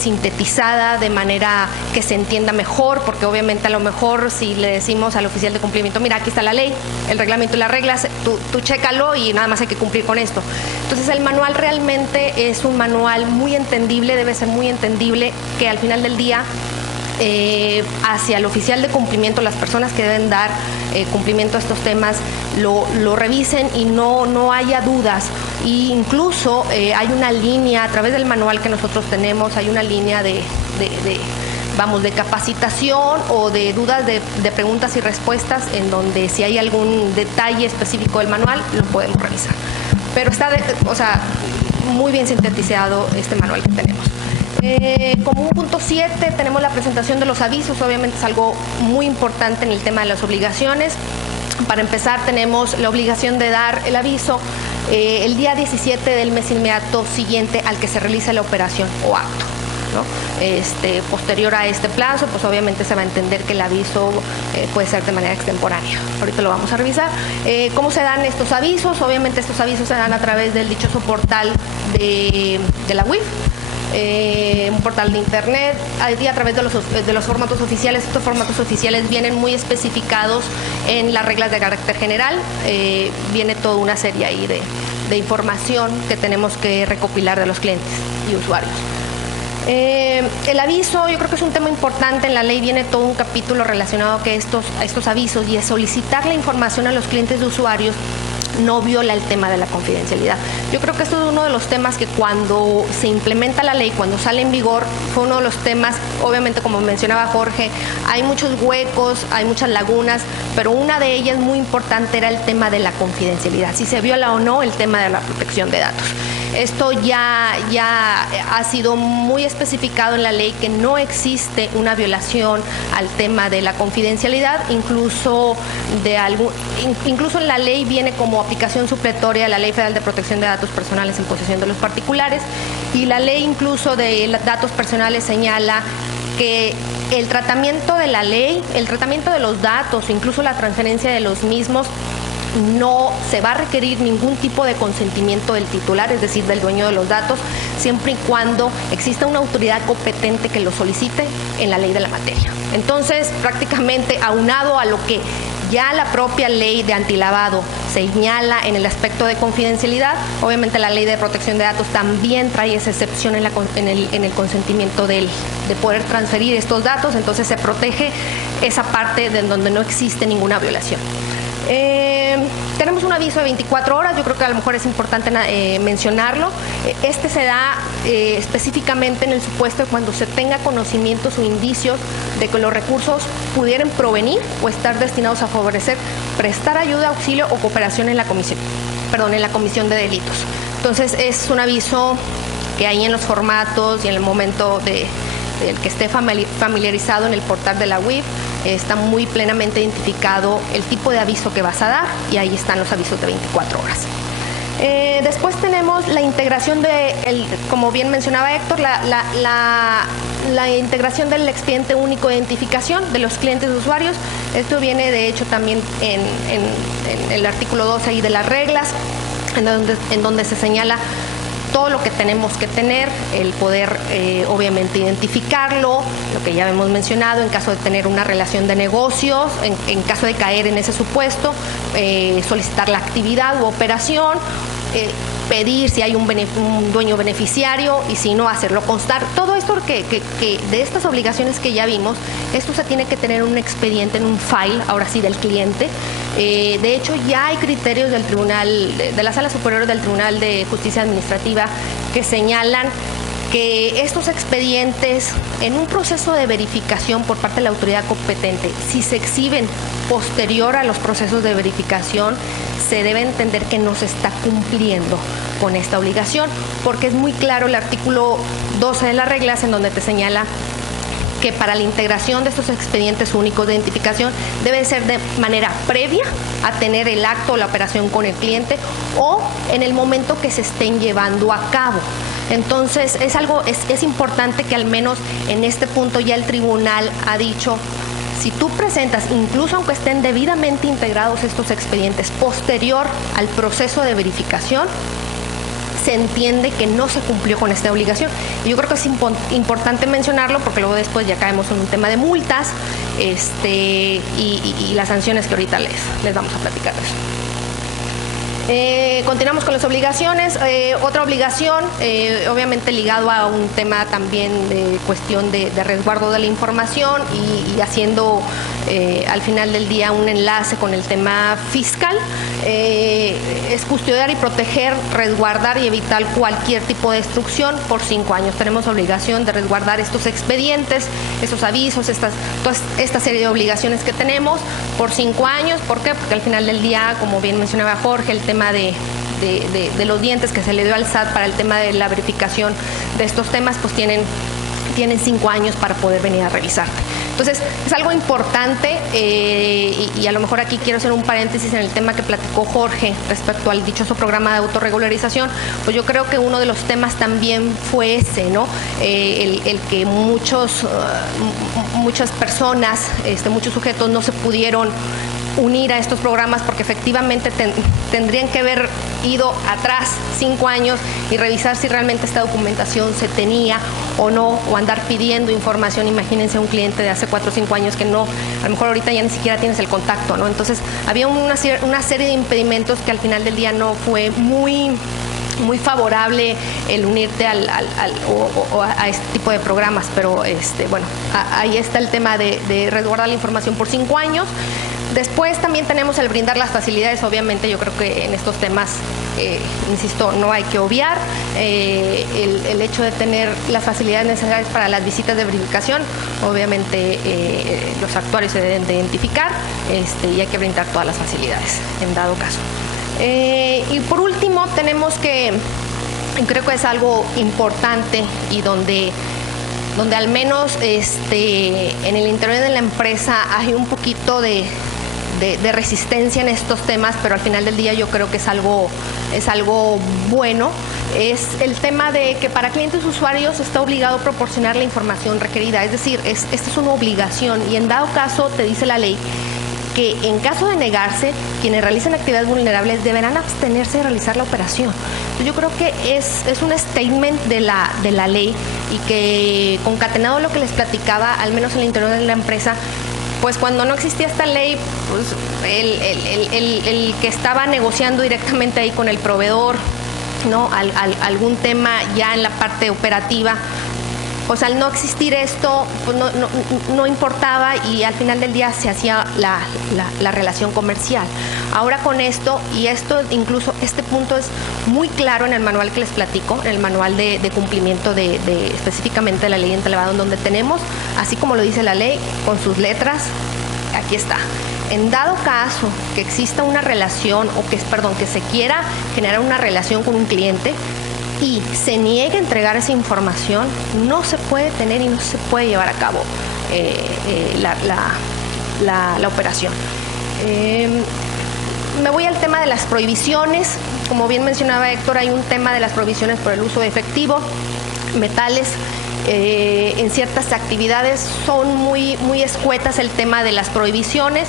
sintetizada, de manera que se entienda mejor, porque obviamente a lo mejor si le decimos al oficial de cumplimiento, mira, aquí está la ley, el reglamento y las reglas, tú chécalo y nada más hay que cumplir con esto. Entonces el manual realmente es un manual muy entendible, debe ser muy entendible, que al final del día hacia el oficial de cumplimiento, las personas que deben dar cumplimiento a estos temas lo revisen y no haya dudas. Y incluso hay una línea a través del manual que nosotros tenemos, hay una línea de capacitación o de dudas de preguntas y respuestas en donde si hay algún detalle específico del manual lo podemos revisar. Pero está muy bien sintetizado este manual que tenemos. Como un punto 7 tenemos la presentación de los avisos. Obviamente es algo muy importante en el tema de las obligaciones. Para empezar tenemos la obligación de dar el aviso el día 17 del mes inmediato siguiente al que se realice la operación o acto, ¿no? Posterior a este plazo, pues obviamente se va a entender que el aviso puede ser de manera extemporánea. Ahorita lo vamos a revisar. ¿Cómo se dan estos avisos? Obviamente estos avisos se dan a través del dichoso portal de la UIF. Un portal de internet, a través de los formatos oficiales. Estos formatos oficiales vienen muy especificados en las reglas de carácter general. Viene toda una serie ahí de información que tenemos que recopilar de los clientes y usuarios. El aviso, yo creo que es un tema importante. En la ley viene todo un capítulo relacionado a estos avisos, y es solicitar la información a los clientes de usuarios no viola el tema de la confidencialidad. Yo creo que esto es uno de los temas que cuando se implementa la ley, cuando sale en vigor, fue uno de los temas, obviamente como mencionaba Jorge, hay muchos huecos, hay muchas lagunas, pero una de ellas muy importante era el tema de la confidencialidad, si se viola o no el tema de la protección de datos. Esto ya ha sido muy especificado en la ley, que no existe una violación al tema de la confidencialidad. Incluso en la ley viene como aplicación supletoria la Ley Federal de Protección de Datos Personales en posesión de los particulares, y la ley incluso de datos personales señala que el tratamiento de la ley, el tratamiento de los datos, incluso la transferencia de los mismos, no se va a requerir ningún tipo de consentimiento del titular, es decir, del dueño de los datos, siempre y cuando exista una autoridad competente que lo solicite en la ley de la materia. Entonces, prácticamente aunado a lo que ya la propia ley de antilavado señala en el aspecto de confidencialidad, obviamente la ley de protección de datos también trae esa excepción en el consentimiento de poder transferir estos datos. Entonces se protege esa parte de donde no existe ninguna violación. Tenemos un aviso de 24 horas, yo creo que a lo mejor es importante mencionarlo. Este se da específicamente en el supuesto de cuando se tenga conocimientos o indicios de que los recursos pudieran provenir o estar destinados a favorecer, prestar ayuda, auxilio o cooperación en la comisión de delitos. Entonces es un aviso que ahí en los formatos y en el momento del que esté familiarizado en el portal de la UIF, está muy plenamente identificado el tipo de aviso que vas a dar y ahí están los avisos de 24 horas. Después tenemos la integración como bien mencionaba Héctor, la integración del expediente único de identificación de los clientes usuarios. Esto viene de hecho también en el artículo 2 ahí de las reglas, en donde se señala todo lo que tenemos que tener, el poder obviamente identificarlo, lo que ya hemos mencionado, en caso de tener una relación de negocios, en caso de caer en ese supuesto, solicitar la actividad u operación, pedir si hay un dueño beneficiario y si no, hacerlo constar. Todo esto que de estas obligaciones que ya vimos, esto se tiene que tener un expediente en un file, ahora sí, del cliente. De hecho, ya hay criterios del Tribunal, de la Sala Superior del Tribunal de Justicia Administrativa que señalan que estos expedientes, en un proceso de verificación por parte de la autoridad competente, si se exhiben posterior a los procesos de verificación, se debe entender que no se está cumpliendo con esta obligación, porque es muy claro el artículo 12 de las reglas en donde te señala que para la integración de estos expedientes únicos de identificación debe ser de manera previa a tener el acto o la operación con el cliente o en el momento que se estén llevando a cabo. Entonces es importante que al menos en este punto ya el tribunal ha dicho, si tú presentas, incluso aunque estén debidamente integrados estos expedientes posterior al proceso de verificación, se entiende que no se cumplió con esta obligación. Y yo creo que es importante mencionarlo porque luego después ya caemos en un tema de multas y las sanciones que ahorita les vamos a platicar de eso. Continuamos con las obligaciones. Otra obligación, obviamente ligado a un tema también de cuestión de resguardo de la información y haciendo al final del día un enlace con el tema fiscal, es custodiar y proteger, resguardar y evitar cualquier tipo de destrucción por 5 años. Tenemos obligación de resguardar estos expedientes, estos avisos, toda esta serie de obligaciones que tenemos por 5 años. ¿Por qué? Porque al final del día, como bien mencionaba Jorge, el tema de los dientes que se le dio al SAT para el tema de la verificación de estos temas, pues tienen 5 años para poder venir a revisar. Entonces, es algo importante y a lo mejor aquí quiero hacer un paréntesis en el tema que platicó Jorge respecto al dichoso programa de autorregularización. Pues yo creo que uno de los temas también fue ese, ¿no? El que muchas personas, muchos sujetos no se pudieron unir a estos programas porque efectivamente tendrían que haber ido atrás 5 años y revisar si realmente esta documentación se tenía o no, o andar pidiendo información. Imagínense un cliente de hace 4 o 5 años que no, a lo mejor ahorita ya ni siquiera tienes el contacto, ¿no? Entonces había una serie de impedimentos que al final del día no fue muy favorable el unirte a este tipo de programas, pero bueno, ahí está el tema de resguardar la información por 5 años. Después también tenemos el brindar las facilidades. Obviamente yo creo que en estos temas, insisto, no hay que obviar el hecho de tener las facilidades necesarias para las visitas de verificación. Obviamente los actuarios se deben de identificar y hay que brindar todas las facilidades en dado caso. Y por último tenemos que, creo que es algo importante y donde al menos en el interior de la empresa hay un poquito de resistencia en estos temas, pero al final del día yo creo que es algo bueno, es el tema de que para clientes usuarios está obligado a proporcionar la información requerida. Es decir, esta es una obligación y en dado caso te dice la ley que en caso de negarse, quienes realicen actividades vulnerables deberán abstenerse de realizar la operación. Yo creo que es un statement de la ley y que concatenado lo que les platicaba, al menos en el interior de la empresa, pues cuando no existía esta ley, pues el que estaba negociando directamente ahí con el proveedor, ¿no? Algún tema ya en la parte operativa, pues al no existir esto, pues no importaba y al final del día se hacía la relación comercial. Ahora con esto, y esto incluso este punto es muy claro en el manual que les platico, en el manual de cumplimiento específicamente de la ley de lavado, en donde tenemos, así como lo dice la ley, con sus letras, aquí está. en dado caso que exista una relación o que se quiera generar una relación con un cliente y se niegue a entregar esa información, no se puede tener y no se puede llevar a cabo la operación. Me voy al tema de las prohibiciones. Como bien mencionaba Héctor, hay un tema de las prohibiciones por el uso de efectivo, metales. En ciertas actividades son muy escuetas el tema de las prohibiciones.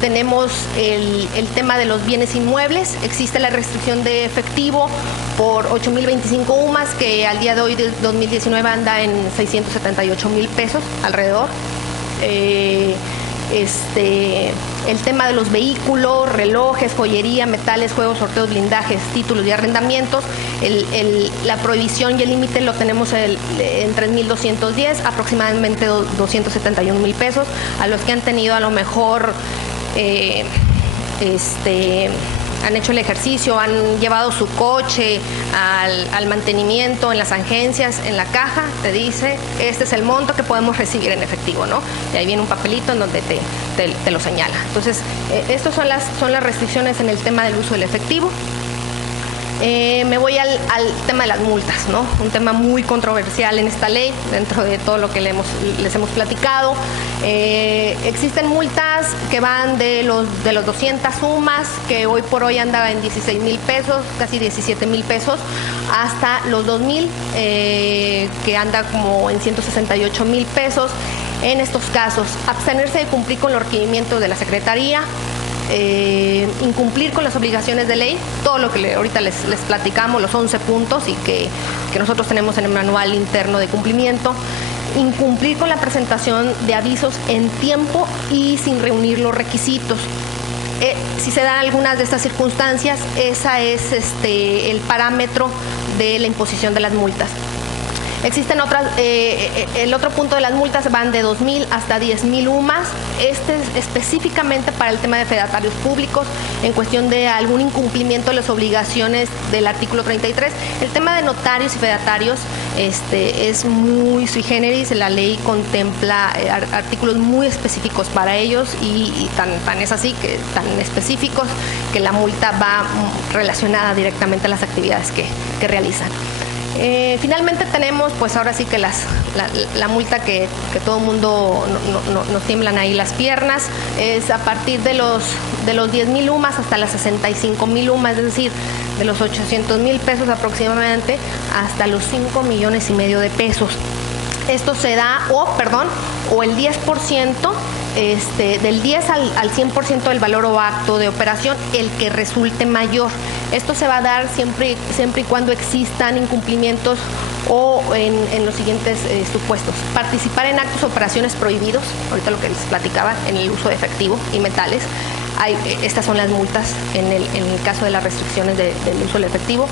Tenemos el tema de los bienes inmuebles. Existe la restricción de efectivo por 8.025 UMAS, que al día de hoy, del 2019, anda en 678,000 pesos alrededor. El tema de los vehículos, relojes, joyería, metales, juegos, sorteos, blindajes, títulos y arrendamientos, la prohibición y el límite lo tenemos en 3.210, aproximadamente 271,000 pesos. A los que han tenido a lo mejor han hecho el ejercicio, han llevado su coche al mantenimiento en las agencias, en la caja, te dice, este es el monto que podemos recibir en efectivo, ¿no? Y ahí viene un papelito en donde te lo señala. Entonces, estas son las restricciones en el tema del uso del efectivo. Me voy al tema de las multas, ¿no? Un tema muy controversial en esta ley, dentro de todo lo que les hemos platicado. Existen multas que van de los 200 UMAS, que hoy por hoy anda en 16,000 pesos, casi 17,000 pesos, hasta los 2,000, que anda como en 168,000 pesos. En estos casos, abstenerse de cumplir con los requerimientos de la Secretaría, incumplir con las obligaciones de ley, todo lo que ahorita les platicamos, los 11 puntos y que nosotros tenemos en el manual interno de cumplimiento, incumplir con la presentación de avisos en tiempo y sin reunir los requisitos. Si se dan algunas de estas circunstancias, esa es el parámetro de la imposición de las multas. Existen otras, el otro punto de las multas van de 2,000 hasta 10,000 UMAS. Este es específicamente para el tema de fedatarios públicos, en cuestión de algún incumplimiento de las obligaciones del artículo 33. El tema de notarios y fedatarios es muy sui generis. La ley contempla artículos muy específicos para ellos y tan es así, que tan específicos, que la multa va relacionada directamente a las actividades que realizan. Finalmente tenemos, pues ahora sí que la multa que todo el mundo nos tiemblan ahí las piernas, es a partir de los 10,000 UMAS hasta las 65,000 UMAS, es decir, de los 800,000 pesos aproximadamente hasta los 5,5 millones de pesos. Esto se da, o el 10%, del 10 al 100% del valor o acto de operación, el que resulte mayor. Esto se va a dar siempre y cuando existan incumplimientos o en los siguientes supuestos: participar en actos o operaciones prohibidos, ahorita lo que les platicaba, en el uso de efectivo y metales. Estas son las multas en el caso de las restricciones del uso del efectivo.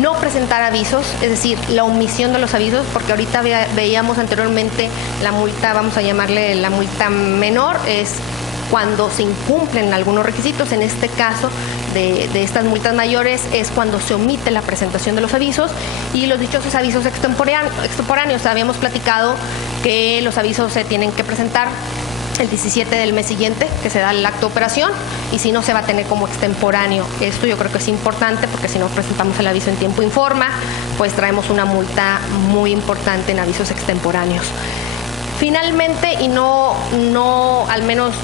No presentar avisos, es decir, la omisión de los avisos, porque ahorita veíamos anteriormente la multa, vamos a llamarle la multa menor, es cuando se incumplen algunos requisitos. En este caso de estas multas mayores es cuando se omite la presentación de los avisos y los dichosos avisos extemporáneos. Habíamos platicado que los avisos se tienen que presentar el 17 del mes siguiente que se da el acto de operación, y si no, se va a tener como extemporáneo. Esto yo creo que es importante, porque si no presentamos el aviso en tiempo informa, pues traemos una multa muy importante en avisos extemporáneos. Finalmente, y no al menos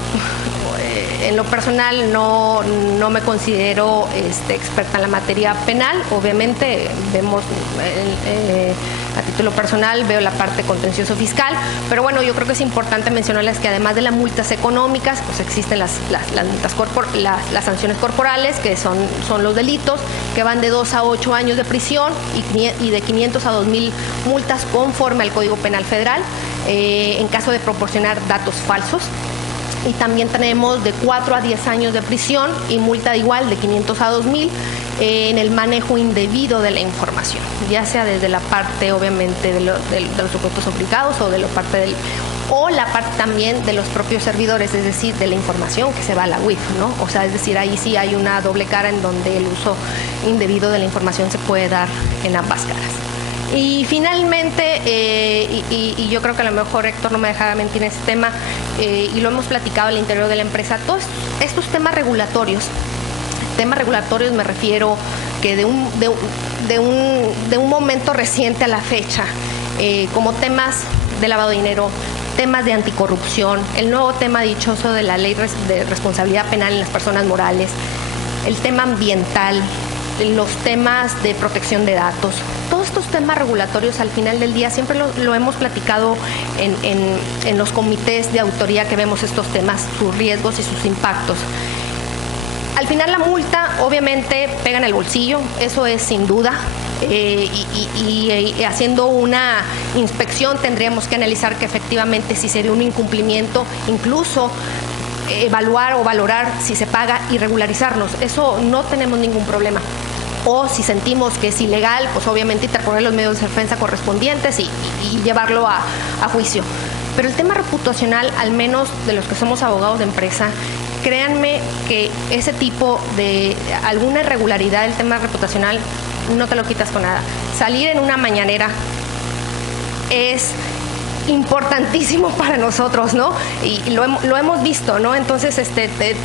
en lo personal, no me considero experta en la materia penal. Obviamente vemos a título personal, veo la parte contencioso fiscal, pero bueno, yo creo que es importante mencionarles que además de las multas económicas, pues existen las sanciones corporales, que son los delitos, que van de 2 a 8 años de prisión y de 500 a 2,000 multas conforme al Código Penal Federal, en caso de proporcionar datos falsos. Y también tenemos de 4 a 10 años de prisión y multa igual de 500 a 2,000 en el manejo indebido de la información, ya sea desde la parte, obviamente, de los supuestos obligados o de la parte la parte también de los propios servidores, es decir, de la información que se va a la UIF, ¿no? O sea, es decir, ahí sí hay una doble cara en donde el uso indebido de la información se puede dar en ambas caras. Y finalmente, y yo creo que a lo mejor Héctor no me dejará mentir en este tema, y lo hemos platicado al interior de la empresa, todos estos temas regulatorios me refiero que de un momento reciente a la fecha, como temas de lavado de dinero, temas de anticorrupción, el nuevo tema dichoso de la ley de responsabilidad penal en las personas morales, el tema ambiental, los temas de protección de datos, todos estos temas regulatorios al final del día siempre lo hemos platicado en los comités de autoría que vemos estos temas, sus riesgos y sus impactos. Al final la multa obviamente pega en el bolsillo, eso es sin duda, y haciendo una inspección tendríamos que analizar que efectivamente si se dio un incumplimiento, incluso evaluar o valorar si se paga y regularizarnos, eso no tenemos ningún problema. O si sentimos que es ilegal, pues obviamente interponer los medios de defensa correspondientes y llevarlo a juicio. Pero el tema reputacional, al menos de los que somos abogados de empresa, créanme que ese tipo de alguna irregularidad del tema reputacional no te lo quitas con nada. Salir en una mañanera es importantísimo para nosotros, ¿no? Y lo hemos visto, ¿no? Entonces,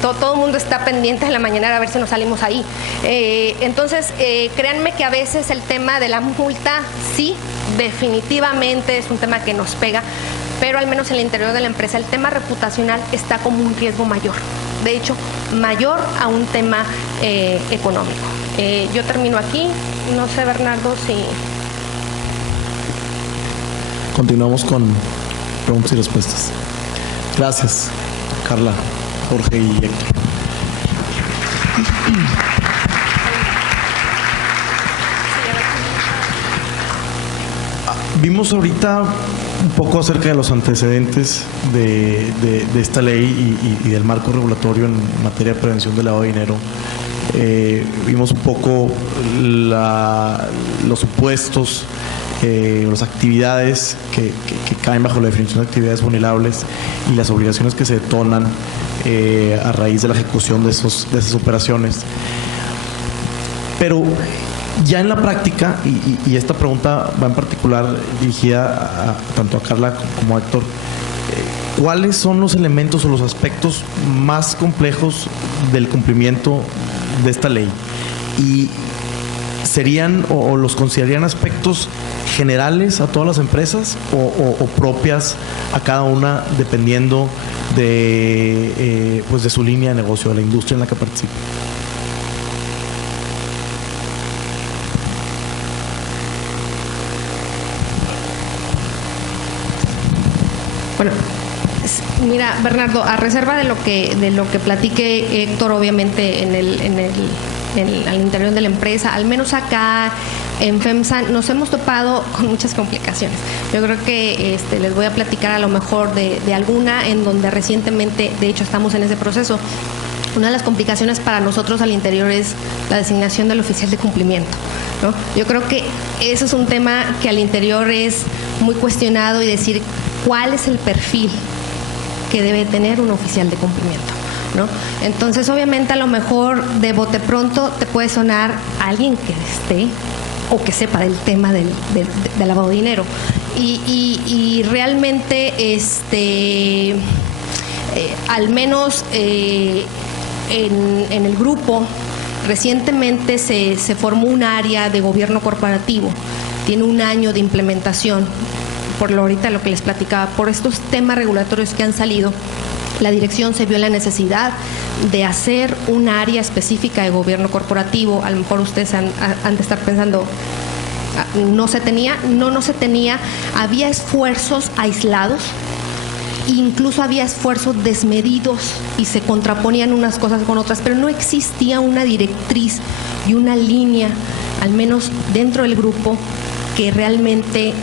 todo el mundo está pendiente de la mañanera a ver si nos salimos ahí. Entonces, créanme que a veces el tema de la multa, sí, definitivamente es un tema que nos pega, pero al menos en el interior de la empresa el tema reputacional está como un riesgo mayor. De hecho, mayor a un tema económico. Yo termino aquí. No sé, Bernardo, si... Continuamos con preguntas y respuestas. Gracias, Carla, Jorge y Héctor. Vimos ahorita un poco acerca de los antecedentes de esta ley y del marco regulatorio en materia de prevención del lavado de dinero. Vimos un poco los supuestos, las actividades que caen bajo la definición de actividades vulnerables y las obligaciones que se detonan a raíz de la ejecución de esas operaciones. Pero ya en la práctica, y esta pregunta va en particular dirigida tanto a Carla como a Héctor, ¿cuáles son los elementos o los aspectos más complejos del cumplimiento de esta ley? Y ¿serían o los considerarían aspectos generales a todas las empresas o propias a cada una dependiendo de su línea de negocio, de la industria en la que participa? Bueno, mira, Bernardo, a reserva de lo que platique Héctor, obviamente al interior de la empresa, al menos acá en FEMSA nos hemos topado con muchas complicaciones. Yo creo que les voy a platicar a lo mejor de alguna en donde recientemente, de hecho, estamos en ese proceso. Una de las complicaciones para nosotros al interior es la designación del oficial de cumplimiento, ¿no? Yo creo que eso es un tema que al interior es muy cuestionado y decir cuál es el perfil que debe tener un oficial de cumplimiento, ¿no? Entonces, obviamente, a lo mejor de bote pronto te puede sonar alguien que esté o que sepa del tema del lavado de dinero. Y realmente, al menos en el grupo, recientemente se formó un área de gobierno corporativo. Tiene un año de implementación. Por ahorita lo que les platicaba, por estos temas regulatorios que han salido, la dirección se vio la necesidad de hacer un área específica de gobierno corporativo. A lo mejor ustedes han de estar pensando, no se tenía, había esfuerzos aislados, incluso había esfuerzos desmedidos y se contraponían unas cosas con otras, pero no existía una directriz y una línea, al menos dentro del grupo, que realmente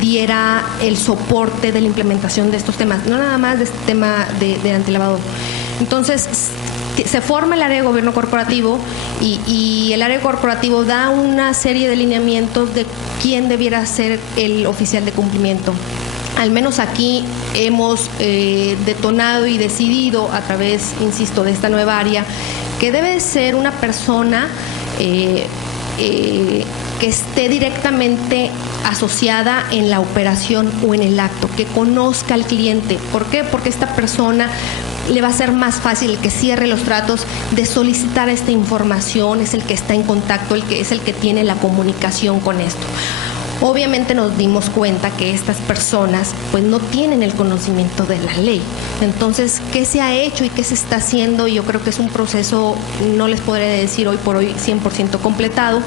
diera el soporte de la implementación de estos temas, no nada más de este tema de antilavado. Entonces, se forma el área de gobierno corporativo y el área corporativo da una serie de lineamientos de quién debiera ser el oficial de cumplimiento. Al menos aquí hemos detonado y decidido a través, insisto, de esta nueva área, que debe ser una persona que esté directamente asociada en la operación o en el acto, que conozca al cliente. ¿Por qué? Porque esta persona le va a ser más fácil el que cierre los tratos de solicitar esta información, es el que está en contacto, es el que tiene la comunicación con esto. Obviamente nos dimos cuenta que estas personas pues no tienen el conocimiento de la ley. Entonces, ¿qué se ha hecho y qué se está haciendo? Yo creo que es un proceso, no les podré decir hoy por hoy 100% completado.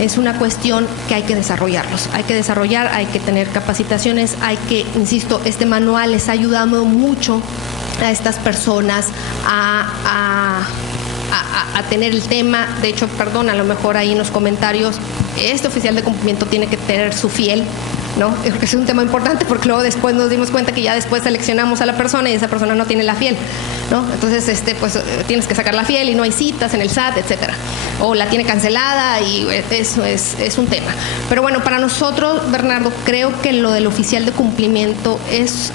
Es una cuestión que hay que desarrollarlos. Hay que desarrollar, hay que tener capacitaciones, hay que, insisto, este manual les ha ayudado mucho a estas personas a tener el tema. De hecho, perdón, a lo mejor ahí en los comentarios, este oficial de cumplimiento tiene que tener su fiel, ¿no? Creo que es un tema importante porque luego después nos dimos cuenta que ya después seleccionamos a la persona y esa persona no tiene la fiel, ¿no? Entonces, pues tienes que sacar la fiel y no hay citas en el SAT, etcétera. O la tiene cancelada y eso es un tema. Pero bueno, para nosotros, Bernardo, creo que lo del oficial de cumplimiento es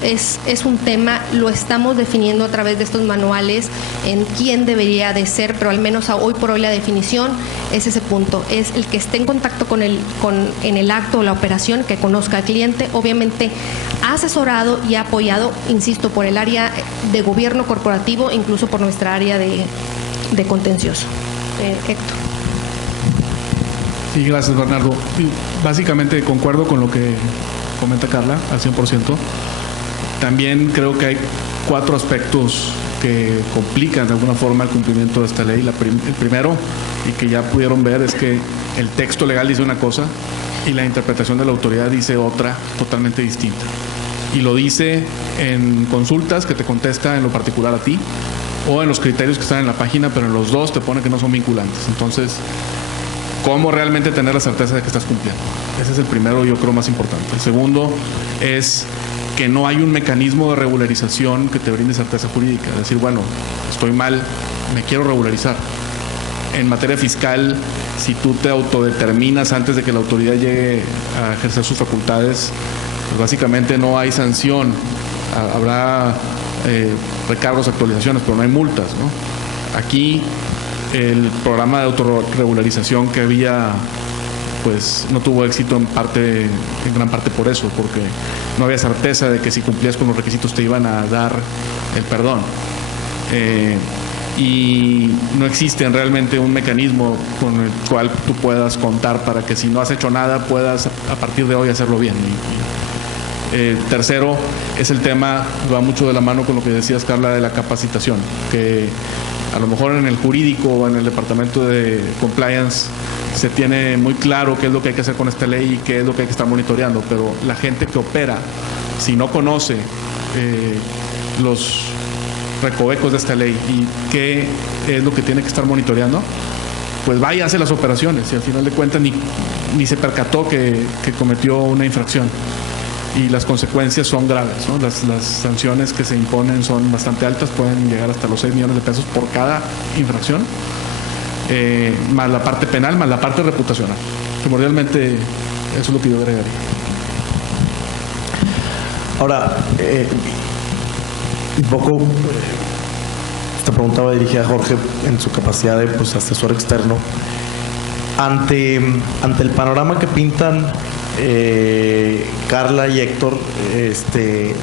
un tema, lo estamos definiendo a través de estos manuales en quién debería de ser, pero al menos hoy por hoy la definición es ese punto, es el que esté en contacto en el acto o la operación, que conozca al cliente, obviamente asesorado y apoyado, insisto, por el área de gobierno corporativo, incluso por nuestra área de contencioso. Héctor. Sí, gracias, Bernardo. Básicamente concuerdo con lo que comenta Carla al 100%. También creo que hay 4 aspectos que complican de alguna forma el cumplimiento de esta ley. El primero, y que ya pudieron ver, es que el texto legal dice una cosa y la interpretación de la autoridad dice otra totalmente distinta. Y lo dice en consultas que te contesta en lo particular a ti, o en los criterios que están en la página, pero en los dos te pone que no son vinculantes. Entonces, ¿cómo realmente tener la certeza de que estás cumpliendo? Ese es el primero, yo creo, más importante. El segundo es que no hay un mecanismo de regularización que te brinde certeza jurídica. Es decir, bueno, estoy mal, me quiero regularizar. En materia fiscal, si tú te autodeterminas antes de que la autoridad llegue a ejercer sus facultades, pues básicamente no hay sanción. Habrá recargos, actualizaciones, pero no hay multas, ¿no? Aquí el programa de autorregularización que había, pues no tuvo éxito en gran parte por eso, porque no había certeza de que si cumplías con los requisitos te iban a dar el perdón. Y no existe realmente un mecanismo con el cual tú puedas contar para que si no has hecho nada puedas a partir de hoy hacerlo bien. Tercero es el tema, va mucho de la mano con lo que decías, Carla, de la capacitación, que a lo mejor en el jurídico o en el departamento de compliance se tiene muy claro qué es lo que hay que hacer con esta ley y qué es lo que hay que estar monitoreando, pero la gente que opera, si no conoce los recovecos de esta ley y qué es lo que tiene que estar monitoreando, pues vaya a hacer las operaciones y al final de cuentas ni se percató que cometió una infracción. Y las consecuencias son graves, ¿no? Las sanciones que se imponen son bastante altas, pueden llegar hasta los 6 millones de pesos por cada infracción, más la parte penal, más la parte reputacional. Primordialmente, eso es lo que yo agregaría. Ahora, un poco, esta pregunta va dirigida a Jorge en su capacidad de asesor externo. Ante el panorama que pintan Carla y Héctor,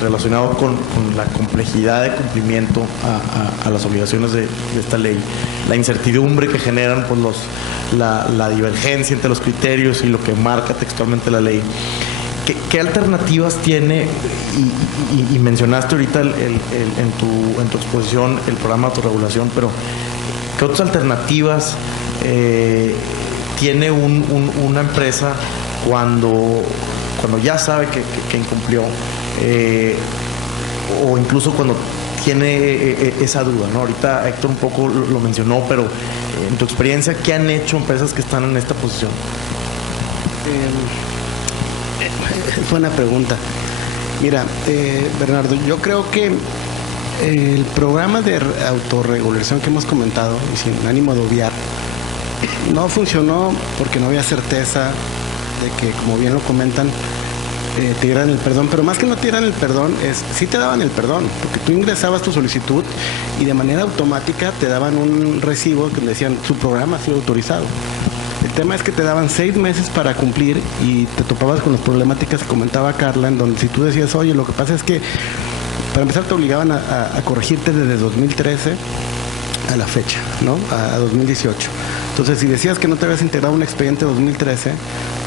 relacionado con la complejidad de cumplimiento a las obligaciones de esta ley, la incertidumbre que generan pues, la divergencia entre los criterios y lo que marca textualmente la ley, ¿qué alternativas tiene? Y mencionaste ahorita en tu exposición el programa de autorregulación, pero ¿qué otras alternativas tiene una empresa cuando ya sabe que incumplió, o incluso cuando tiene esa duda, ¿no? Ahorita Héctor un poco lo mencionó, pero en tu experiencia, ¿qué han hecho empresas que están en esta posición? Es buena pregunta. Mira, Bernardo, yo creo que el programa de autorregulación que hemos comentado, y sin ánimo de obviar, no funcionó porque no había certeza de que, como bien lo comentan, te dieran el perdón, pero más que no te dieran el perdón, sí te daban el perdón, porque tú ingresabas tu solicitud y de manera automática te daban un recibo que decían su programa ha sido autorizado. tema es que te daban 6 meses para cumplir y te topabas con las problemáticas que comentaba Carla, en donde si tú decías, oye, lo que pasa es que para empezar te obligaban a corregirte desde 2013 a la fecha, ¿no? A 2018. Entonces, si decías que no te habías integrado un expediente 2013,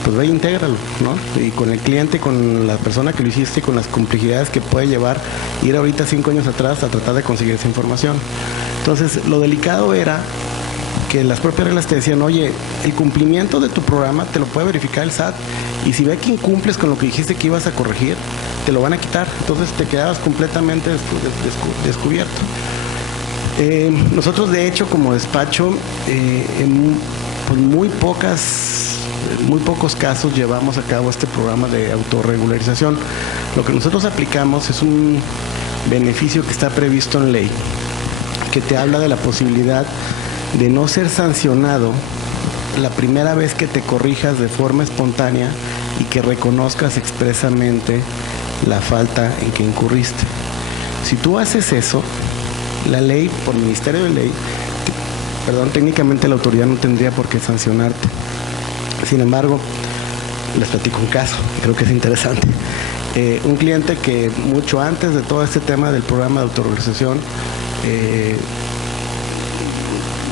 pues ve e intégralo, ¿no? Y con el cliente, con la persona que lo hiciste y con las complejidades que puede llevar ir ahorita 5 años atrás a tratar de conseguir esa información. Entonces, lo delicado era que las propias reglas te decían, oye, el cumplimiento de tu programa te lo puede verificar el SAT y si ve que incumples con lo que dijiste que ibas a corregir, te lo van a quitar. Entonces te quedabas completamente descubierto. Nosotros de hecho como despacho en muy pocos casos llevamos a cabo este programa de autorregularización. Lo que nosotros aplicamos es un beneficio que está previsto en ley, que te habla de la posibilidad de no ser sancionado la primera vez que te corrijas de forma espontánea y que reconozcas expresamente la falta en que incurriste. Si tú haces eso, la ley, por Ministerio de Ley, técnicamente la autoridad no tendría por qué sancionarte. Sin embargo, les platico un caso, creo que es interesante. Un cliente que mucho antes de todo este tema del programa de autorregularización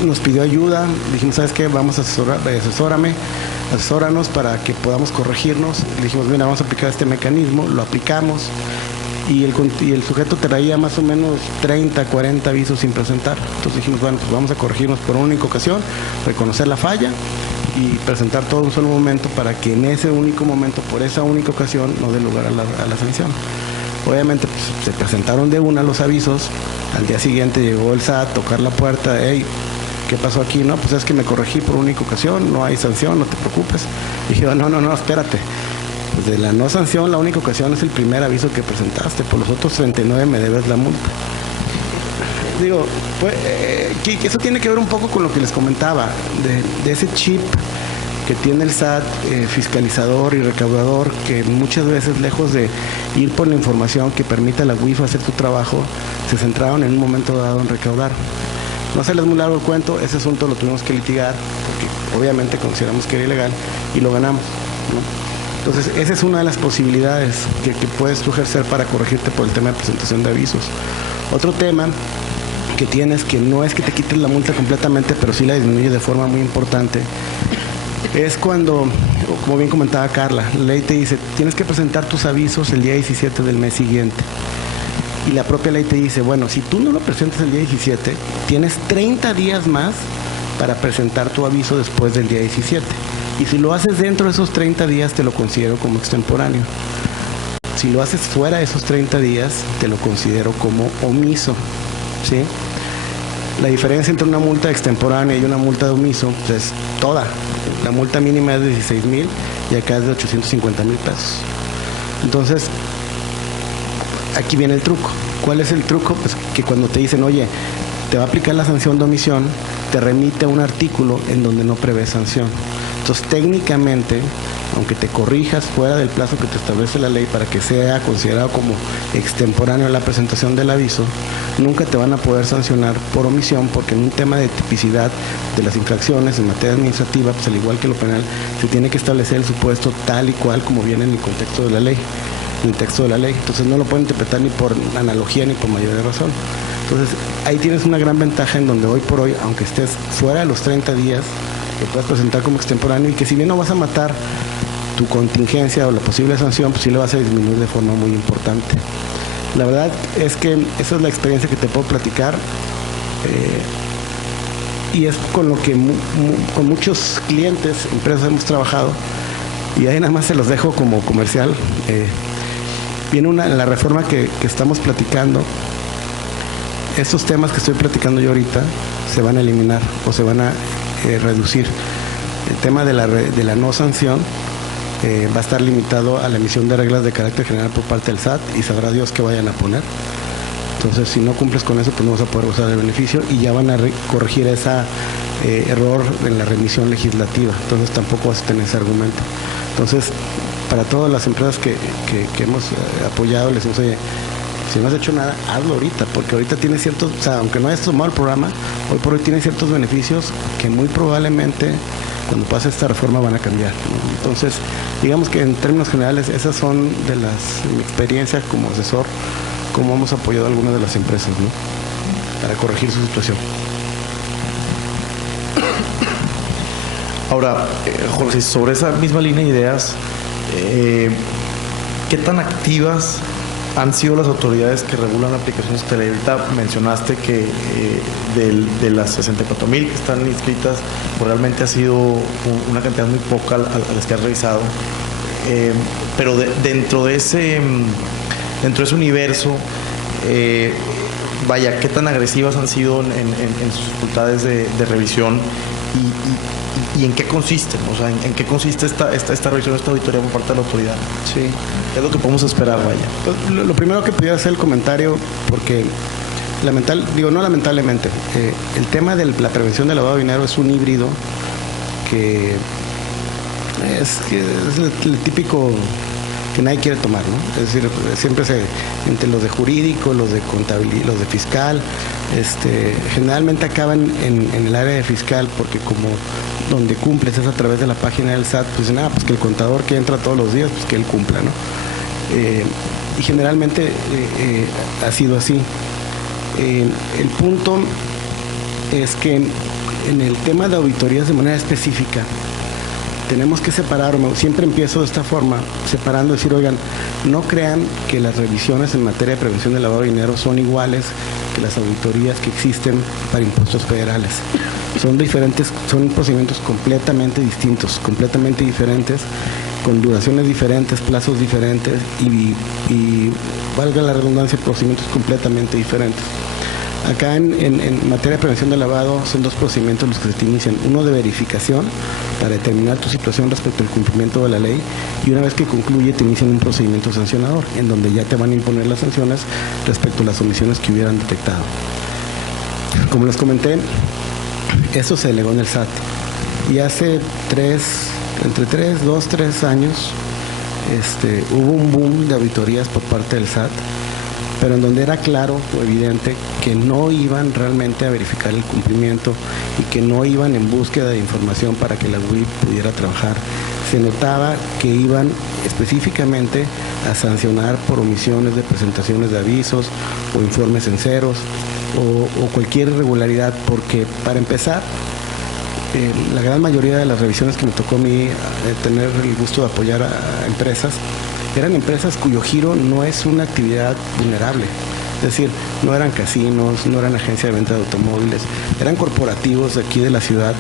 nos pidió ayuda, dijimos, ¿sabes qué? Vamos a asesóranos para que podamos corregirnos. Le dijimos, mira, vamos a aplicar este mecanismo, lo aplicamos y el sujeto traía más o menos 30, 40 avisos sin presentar. Entonces dijimos, bueno, pues vamos a corregirnos por una única ocasión, reconocer la falla y presentar todo en un solo momento para que en ese único momento, por esa única ocasión, no dé lugar a la sanción. Obviamente pues, se presentaron de una los avisos, al día siguiente llegó el SAT a tocar la puerta, hey, ¿qué pasó aquí? No, pues es que me corregí por única ocasión, no hay sanción, no te preocupes. Y dije, no, espérate. Pues de la no sanción, la única ocasión es el primer aviso que presentaste, por los otros 39 me debes la multa. Digo, pues, que eso tiene que ver un poco con lo que les comentaba, de ese chip que tiene el SAT, fiscalizador y recaudador, que muchas veces, lejos de ir por la información que permita a la UIF hacer su trabajo, se centraron en un momento dado en recaudar. No hacerles muy largo el cuento, ese asunto lo tuvimos que litigar, porque obviamente consideramos que era ilegal, y lo ganamos, ¿no? Entonces, esa es una de las posibilidades que puedes tú ejercer para corregirte por el tema de presentación de avisos. Otro tema que tienes, que no es que te quites la multa completamente, pero sí la disminuye de forma muy importante, es cuando, como bien comentaba Carla, la ley te dice, tienes que presentar tus avisos el día 17 del mes siguiente. Y la propia ley te dice, bueno, si tú no lo presentas el día 17, tienes 30 días más para presentar tu aviso después del día 17. Y si lo haces dentro de esos 30 días, te lo considero como extemporáneo. Si lo haces fuera de esos 30 días, te lo considero como omiso, ¿sí? La diferencia entre una multa extemporánea y una multa de omiso pues, es toda. La multa mínima es de 16,000 y acá es de 850,000 pesos. Entonces, aquí viene el truco. ¿Cuál es el truco? Pues que cuando te dicen, oye, te va a aplicar la sanción de omisión, te remite a un artículo en donde no prevé sanción. Entonces, técnicamente, aunque te corrijas fuera del plazo que te establece la ley para que sea considerado como extemporáneo la presentación del aviso, nunca te van a poder sancionar por omisión, porque en un tema de tipicidad de las infracciones en materia administrativa, pues al igual que lo penal, se tiene que establecer el supuesto tal y cual como viene en el contexto de la ley, en el texto de la ley. Entonces no lo pueden interpretar ni por analogía ni por mayor de razón. Entonces ahí tienes una gran ventaja en donde hoy por hoy, aunque estés fuera de los 30 días, lo puedes presentar como extemporáneo y que si bien no vas a matar tu contingencia o la posible sanción, pues sí le vas a disminuir de forma muy importante. La verdad es que esa es la experiencia que te puedo platicar y es con lo que con muchos clientes, empresas hemos trabajado y ahí nada más se los dejo como comercial. Viene la reforma que estamos platicando. Estos temas que estoy platicando yo ahorita se van a eliminar o se van a reducir. El tema de la no sanción va a estar limitado a la emisión de reglas de carácter general por parte del SAT y sabrá Dios qué vayan a poner. Entonces, si no cumples con eso, pues no vas a poder gozar del beneficio y ya van a corregir ese error en la remisión legislativa. Entonces, tampoco vas a tener ese argumento. Entonces, para todas las empresas que hemos apoyado, les decimos, oye, si no has hecho nada, hazlo ahorita, porque ahorita tiene ciertos, o sea, aunque no hayas tomado el programa, hoy por hoy tiene ciertos beneficios que muy probablemente cuando pase esta reforma van a cambiar, ¿no? Entonces, digamos que en términos generales, esas son de mi experiencia como asesor, cómo hemos apoyado a algunas de las empresas, ¿no?, para corregir su situación. Ahora, Jorge, sobre esa misma línea de ideas, ¿qué tan activas han sido las autoridades que regulan aplicaciones de tele? Ahorita mencionaste que de las 64,000 que están inscritas, pues realmente ha sido una cantidad muy poca a las que has revisado. Pero dentro de ese universo, vaya, ¿qué tan agresivas han sido en sus facultades de revisión y en qué consisten? O sea, ¿en qué consiste esta revisión, esta auditoría por parte de la autoridad? Sí. ¿Qué es lo que podemos esperar, vaya? Pues, lo primero que pudiera hacer el comentario, porque no lamentablemente, el tema de la prevención del lavado de dinero es un híbrido que es el típico que nadie quiere tomar, ¿no? Es decir, siempre entre los de jurídico, los de contabilidad, los de fiscal, generalmente acaban en el área de fiscal, porque como donde cumples es a través de la página del SAT, pues nada, pues que el contador que entra todos los días, pues que él cumpla, ¿no? Y generalmente ha sido así. El punto es que en el tema de auditorías de manera específica, tenemos que separar, siempre empiezo de esta forma, separando, decir, oigan, no crean que las revisiones en materia de prevención del lavado de dinero son iguales que las auditorías que existen para impuestos federales. Son diferentes, son procedimientos completamente distintos, completamente diferentes, con duraciones diferentes, plazos diferentes y valga la redundancia, procedimientos completamente diferentes. Acá en materia de prevención del lavado son dos procedimientos los que se te inician. Uno de verificación para determinar tu situación respecto al cumplimiento de la ley, y una vez que concluye te inician un procedimiento sancionador en donde ya te van a imponer las sanciones respecto a las omisiones que hubieran detectado. Como les comenté, eso se delegó en el SAT y hace entre 3 años hubo un boom de auditorías por parte del SAT, pero en donde era claro o evidente que no iban realmente a verificar el cumplimiento y que no iban en búsqueda de información para que la UIP pudiera trabajar. Se notaba que iban específicamente a sancionar por omisiones de presentaciones de avisos o informes en ceros o cualquier irregularidad, porque para empezar, la gran mayoría de las revisiones que me tocó a mí tener el gusto de apoyar a empresas, eran empresas cuyo giro no es una actividad vulnerable. Es decir, no eran casinos, no eran agencias de venta de automóviles, eran corporativos de aquí de la ciudad,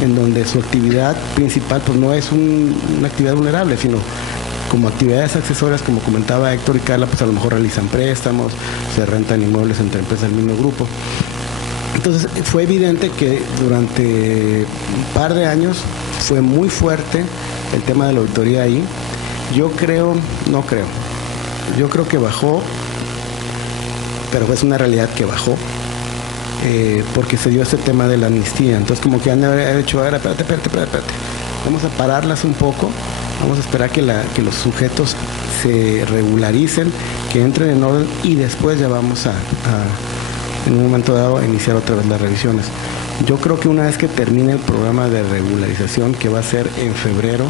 en donde su actividad principal pues no es una actividad vulnerable, sino como actividades accesorias, como comentaba Héctor y Carla, pues a lo mejor realizan préstamos, se rentan inmuebles entre empresas del mismo grupo. Entonces fue evidente que durante un par de años fue muy fuerte el tema de la auditoría ahí. Yo creo que bajó, pero es una realidad que bajó, porque se dio este tema de la amnistía. Entonces como que han hecho, espérate, vamos a pararlas un poco, vamos a esperar que los sujetos se regularicen, que entren en orden y después ya vamos en un momento dado a iniciar otra vez las revisiones. Yo creo que una vez que termine el programa de regularización, que va a ser en febrero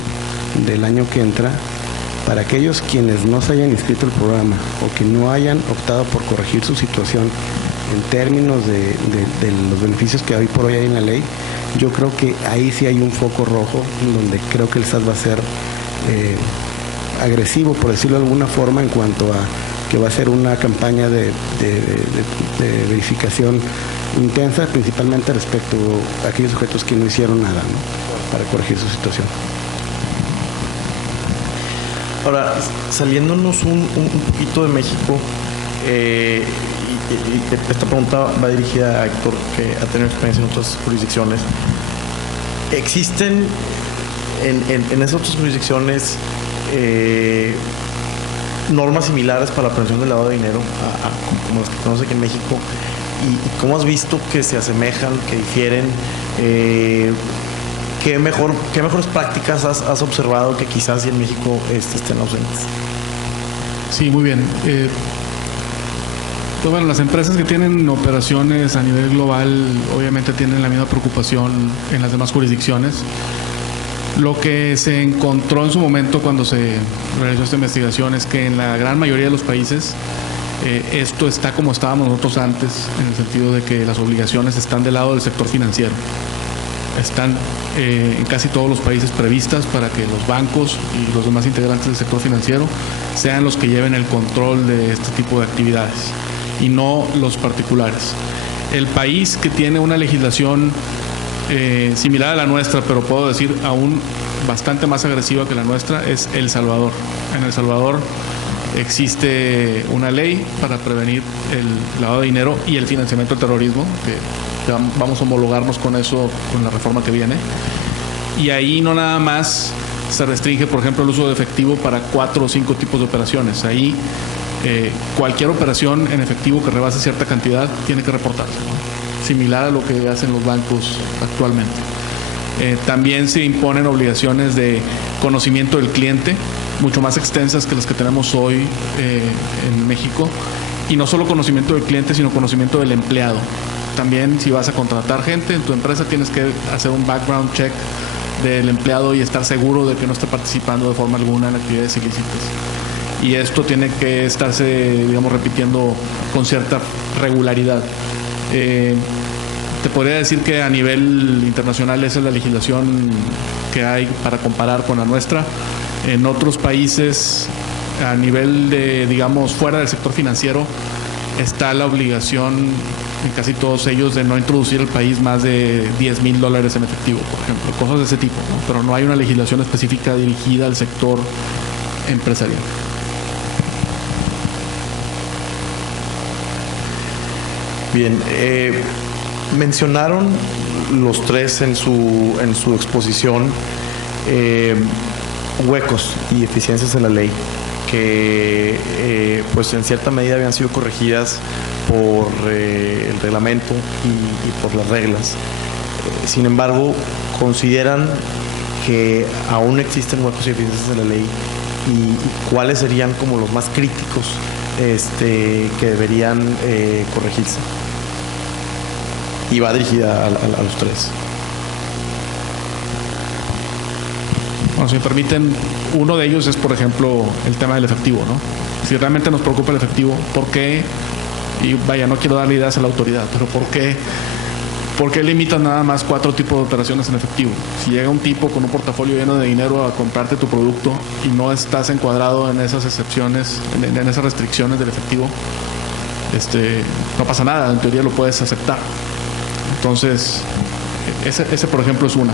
del año que entra, para aquellos quienes no se hayan inscrito al programa o que no hayan optado por corregir su situación en términos de los beneficios que hoy por hoy hay en la ley, yo creo que ahí sí hay un foco rojo donde creo que el SAT va a ser agresivo, por decirlo de alguna forma, en cuanto a que va a ser una campaña de verificación intensa, principalmente respecto a aquellos sujetos que no hicieron nada, ¿no?, para corregir su situación. Ahora, saliéndonos un poquito de México, y esta pregunta va dirigida a Héctor, que ha tenido experiencia en otras jurisdicciones. ¿Existen en esas otras jurisdicciones normas similares para la prevención del lavado de dinero como las que conoce aquí en México? ¿Y cómo has visto que se asemejan, que difieren? ¿Qué mejores prácticas has observado que quizás en México estén ausentes? Sí, muy bien. Pues bueno, las empresas que tienen operaciones a nivel global obviamente tienen la misma preocupación en las demás jurisdicciones. Lo que se encontró en su momento cuando se realizó esta investigación es que en la gran mayoría de los países esto está como estábamos nosotros antes, en el sentido de que las obligaciones están del lado del sector financiero. Están en casi todos los países previstas para que los bancos y los demás integrantes del sector financiero sean los que lleven el control de este tipo de actividades y no los particulares. El país que tiene una legislación similar a la nuestra, pero puedo decir aún bastante más agresiva que la nuestra, es El Salvador. En El Salvador existe una ley para prevenir el lavado de dinero y el financiamiento del terrorismo, que vamos a homologarnos con eso, con la reforma que viene. Y ahí no nada más se restringe, por ejemplo, el uso de efectivo para 4 o 5 tipos de operaciones. Ahí cualquier operación en efectivo que rebase cierta cantidad tiene que reportarse, ¿no? Similar a lo que hacen los bancos actualmente. También se imponen obligaciones de conocimiento del cliente, mucho más extensas que las que tenemos hoy en México. Y no solo conocimiento del cliente, sino conocimiento del empleado. También, si vas a contratar gente en tu empresa, tienes que hacer un background check del empleado y estar seguro de que no esté participando de forma alguna en actividades ilícitas. Y esto tiene que estarse, digamos, repitiendo con cierta regularidad. Te podría decir que a nivel internacional esa es la legislación que hay para comparar con la nuestra. En otros países, a nivel de, digamos, fuera del sector financiero, está la obligación en casi todos ellos de no introducir al país más de $10,000 en efectivo, por ejemplo, cosas de ese tipo, ¿no? Pero no hay una legislación específica dirigida al sector empresarial. Bien, mencionaron los tres en su exposición huecos y deficiencias en la ley que pues en cierta medida habían sido corregidas por el reglamento y por las reglas. Sin embargo, consideran que aún existen huecos y deficiencias en la ley y cuáles serían como los más críticos que deberían corregirse. Y va dirigida a los tres. Bueno, si me permiten, uno de ellos es, por ejemplo, el tema del efectivo, ¿no? Si realmente nos preocupa el efectivo, ¿por qué? Y vaya, no quiero darle ideas a la autoridad, pero ¿por qué limitan nada más 4 tipos de operaciones en efectivo? Si llega un tipo con un portafolio lleno de dinero a comprarte tu producto y no estás encuadrado en esas excepciones, en esas restricciones del efectivo, no pasa nada, en teoría lo puedes aceptar. Entonces, ese por ejemplo es una.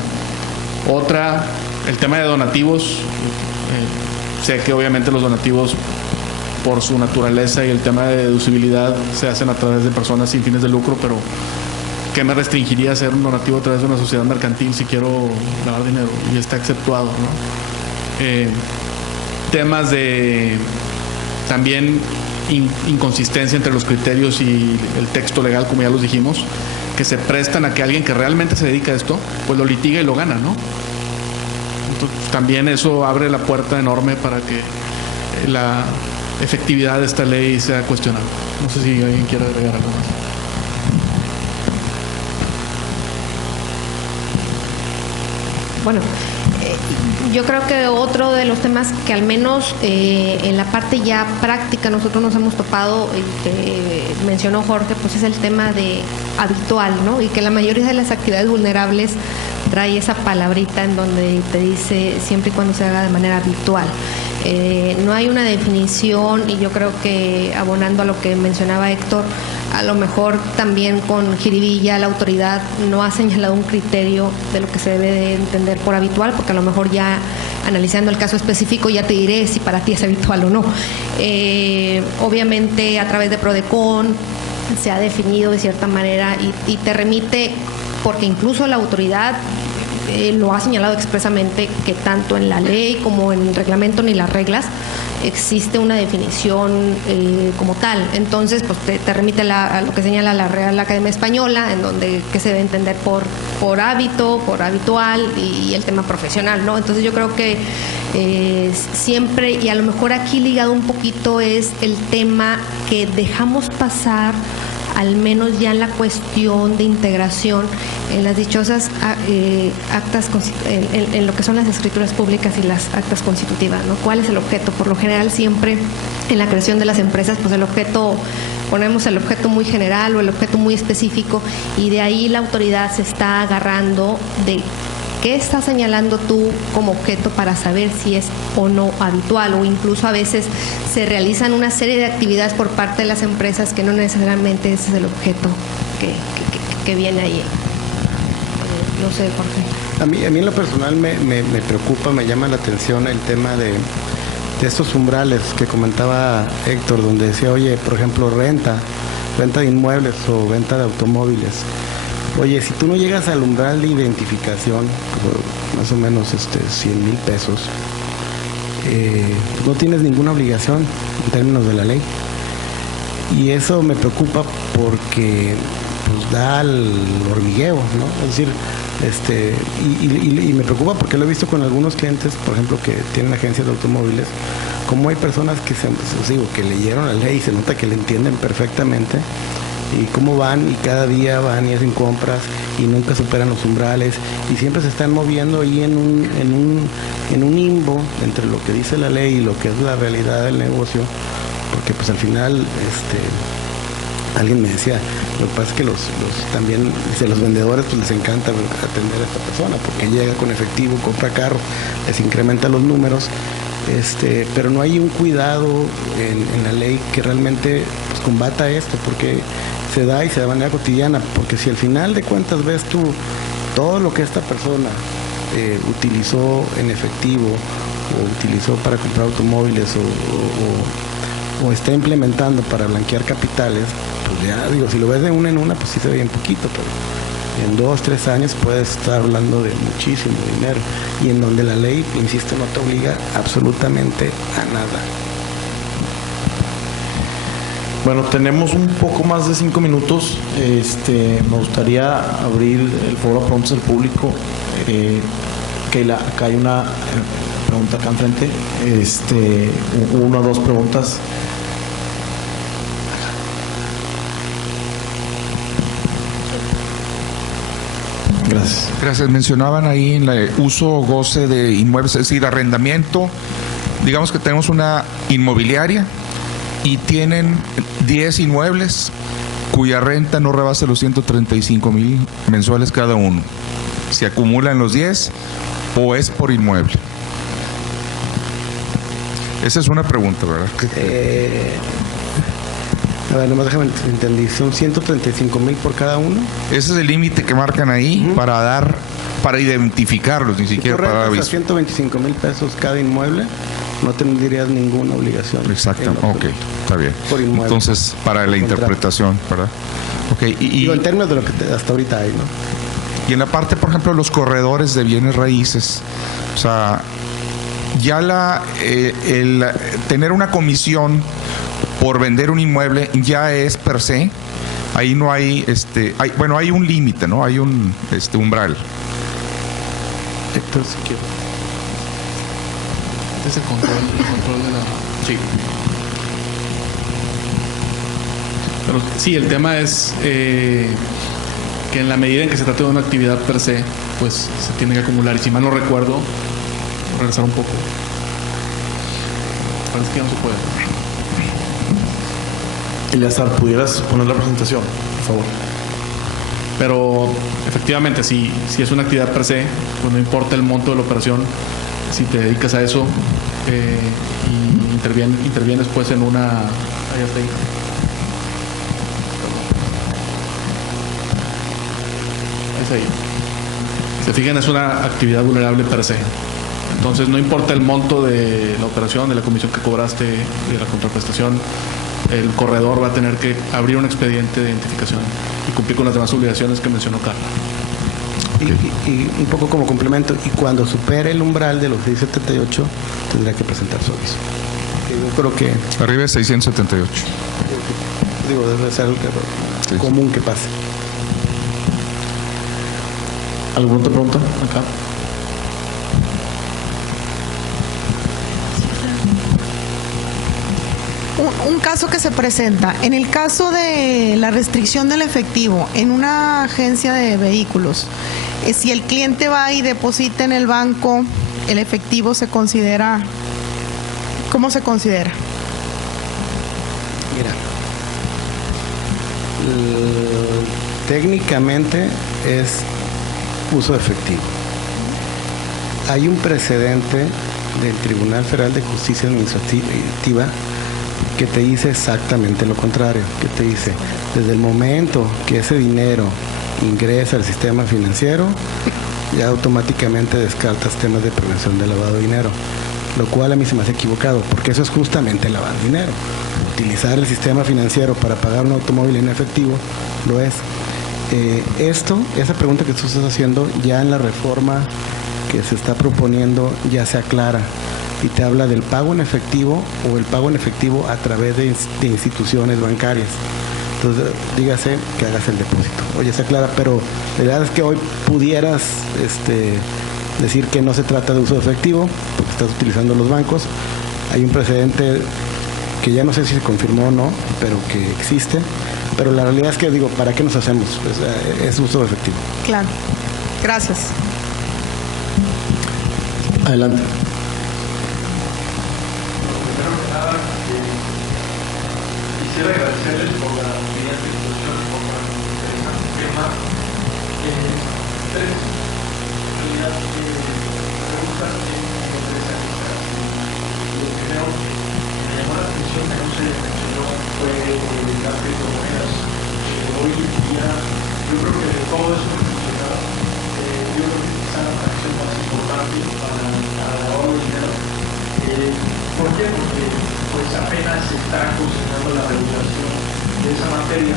Otra, el tema de donativos. Sé que obviamente los donativos, por su naturaleza y el tema de deducibilidad, se hacen a través de personas sin fines de lucro, pero ¿qué me restringiría hacer un donativo a través de una sociedad mercantil si quiero lavar dinero? Y está exceptuado, ¿no? Temas de también inconsistencia entre los criterios y el texto legal, como ya los dijimos, que se prestan a que alguien que realmente se dedica a esto, pues lo litiga y lo gana, ¿no? Entonces, también eso abre la puerta enorme para que la efectividad de esta ley sea cuestionada. No sé si alguien quiere agregar algo más. Bueno, yo creo que otro de los temas que al menos en la parte ya práctica nosotros nos hemos topado, que mencionó Jorge, pues es el tema de habitual, ¿no? Y que la mayoría de las actividades vulnerables trae esa palabrita en donde te dice siempre y cuando se haga de manera habitual. No hay una definición, y yo creo que abonando a lo que mencionaba Héctor, a lo mejor también con jiribilla la autoridad no ha señalado un criterio de lo que se debe de entender por habitual, porque a lo mejor ya analizando el caso específico ya te diré si para ti es habitual o no. Obviamente a través de PRODECON se ha definido de cierta manera y te remite, porque incluso la autoridad lo ha señalado expresamente, que tanto en la ley como en el reglamento ni las reglas existe una definición como tal. Entonces, pues te remite a lo que señala la Real Academia Española, en donde que se debe entender por hábito, por habitual y el tema profesional, ¿no? Entonces yo creo que siempre, y a lo mejor aquí ligado un poquito, es el tema que dejamos pasar, al menos ya en la cuestión de integración, en las dichosas actas, en lo que son las escrituras públicas y las actas constitutivas, ¿no? ¿Cuál es el objeto? Por lo general siempre en la creación de las empresas, pues el objeto, ponemos el objeto muy general o el objeto muy específico, y de ahí la autoridad se está agarrando de qué estás señalando tú como objeto para saber si es o no habitual, o incluso a veces se realizan una serie de actividades por parte de las empresas que no necesariamente ese es el objeto que viene ahí. No sé, Jorge. A mí en lo personal me preocupa, me llama la atención el tema de estos umbrales que comentaba Héctor, donde decía, oye, por ejemplo, renta de inmuebles o venta de automóviles. Oye, si tú no llegas al umbral de identificación, más o menos 100,000 pesos, no tienes ninguna obligación en términos de la ley. Y eso me preocupa porque pues, da al hormigueo, ¿no? Es decir, y me preocupa porque lo he visto con algunos clientes, por ejemplo, que tienen agencias de automóviles, como hay personas que leyeron la ley y se nota que la entienden perfectamente, y cómo van y cada día van y hacen compras y nunca superan los umbrales y siempre se están moviendo ahí en un limbo entre lo que dice la ley y lo que es la realidad del negocio, porque pues al final alguien me decía, lo que pasa es que también los vendedores pues les encanta atender a esta persona porque llega con efectivo, compra carro, les incrementa los números, pero no hay un cuidado en la ley que realmente pues, combata esto, porque se da y se da de manera cotidiana, porque si al final de cuentas ves tú todo lo que esta persona utilizó en efectivo o utilizó para comprar automóviles o está implementando para blanquear capitales, pues ya digo, si lo ves de una en una, pues sí se ve bien poquito, pero en 2, 3 años puedes estar hablando de muchísimo dinero, y en donde la ley, insisto, no te obliga absolutamente a nada. Bueno, tenemos un poco más de 5 minutos. Me gustaría abrir el foro a preguntas del público. Keila, acá hay una pregunta acá enfrente. 1 o 2 preguntas. Gracias. Gracias. Mencionaban ahí en el uso o goce de inmuebles, es decir, arrendamiento. Digamos que tenemos una inmobiliaria y tienen 10 inmuebles cuya renta no rebasa los 135,000 mensuales cada uno. ¿Se acumulan los 10 o es por inmueble? Esa es una pregunta, ¿verdad? A ver, nomás déjame entender, ¿son 135,000 por cada uno? Ese es el límite que marcan ahí para identificarlos, ni siquiera para dar aviso. 125,000 pesos cada inmueble, no tendrías ninguna obligación. Exacto, ok, está bien. Por inmueble. Entonces, para la interpretación, ¿verdad? Ok, y en términos de lo que hasta ahorita hay, ¿no? Y en la parte, por ejemplo, los corredores de bienes raíces, o sea, ya el tener una comisión por vender un inmueble ya es per se, ahí no hay, hay un límite, ¿no? Hay un umbral. Héctor, si quieres. Es el control de la... Sí. Pero sí, el tema es que en la medida en que se trate de una actividad per se, pues se tiene que acumular. Y si mal no recuerdo, regresar un poco. Parece que ya no se puede. Eleazar, ¿pudieras poner la presentación, por favor? Pero efectivamente, si es una actividad per se, pues no importa el monto de la operación, si te dedicas a eso y intervienes pues en una... Ahí está ahí. Es ahí. Se fijan, es una actividad vulnerable per se. Entonces no importa el monto de la operación, de la comisión que cobraste, de la contraprestación, el corredor va a tener que abrir un expediente de identificación y cumplir con las demás obligaciones que mencionó Carla. Y un poco como complemento, y cuando supere el umbral de los 678, tendrá que presentar su aviso. Yo creo que... Arriba de 678. Digo, debe ser algo común que pase. ¿Alguna otra pregunta? Acá. Un caso que se presenta, en el caso de la restricción del efectivo en una agencia de vehículos, si el cliente va y deposita en el banco, el efectivo se considera, ¿cómo se considera? Mira, técnicamente es uso de efectivo. Hay un precedente del Tribunal Federal de Justicia Administrativa que te dice exactamente lo contrario, que te dice, desde el momento que ese dinero ingresa al sistema financiero, ya automáticamente descartas temas de prevención de lavado de dinero, lo cual a mí se me hace equivocado, porque eso es justamente lavar dinero. Utilizar el sistema financiero para pagar un automóvil en efectivo lo es. Esa pregunta que tú estás haciendo, ya en la reforma que se está proponiendo ya se aclara y te habla del pago en efectivo o el pago en efectivo a través de instituciones bancarias. Entonces, dígase que hagas el depósito. Oye, se aclara, pero la verdad es que hoy pudieras decir que no se trata de uso de efectivo, porque estás utilizando los bancos. Hay un precedente que ya no sé si se confirmó o no, pero que existe. Pero la realidad es que, digo, ¿para qué nos hacemos? Es uso de efectivo. Claro. Gracias. Adelante. Quisiera agradecerles por la brillante exposición y por la interesante tema. Tres preguntas que me interesan. Lo primero que me llamó la atención, que no se mencionó, fue las criptomonedas. Hoy en día, yo creo que de todo eso que mencionaba, yo creo que quizá la fracción más importante para el ahorro de dinero. ¿Por qué? Porque pues apenas se está considerando la regulación de esa materia.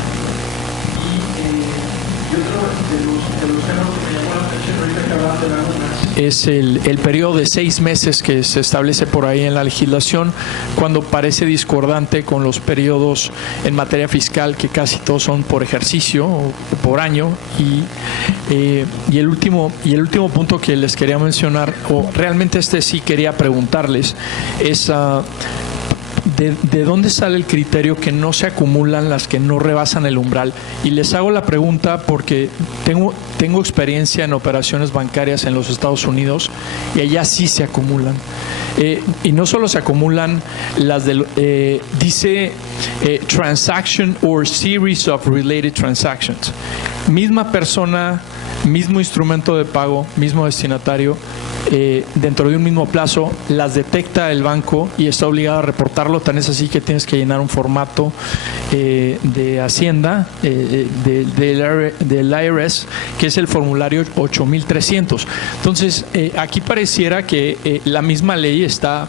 Y otro de los temas que me llamó la atención ahorita que hablaban de lagunas es el periodo de 6 meses que se establece por ahí en la legislación, cuando parece discordante con los periodos en materia fiscal, que casi todos son por ejercicio o por año. Y el último punto que les quería mencionar, o realmente sí quería preguntarles, es ¿de dónde sale el criterio que no se acumulan las que no rebasan el umbral? Y les hago la pregunta porque tengo experiencia en operaciones bancarias en los Estados Unidos y allá sí se acumulan. Y no solo se acumulan las dice transaction or series of related transactions. Misma persona, mismo instrumento de pago, mismo destinatario, dentro de un mismo plazo, las detecta el banco y está obligado a reportarlo. Tan es así que tienes que llenar un formato de Hacienda, del IRS, que es el formulario 8300. Entonces, aquí pareciera que la misma ley está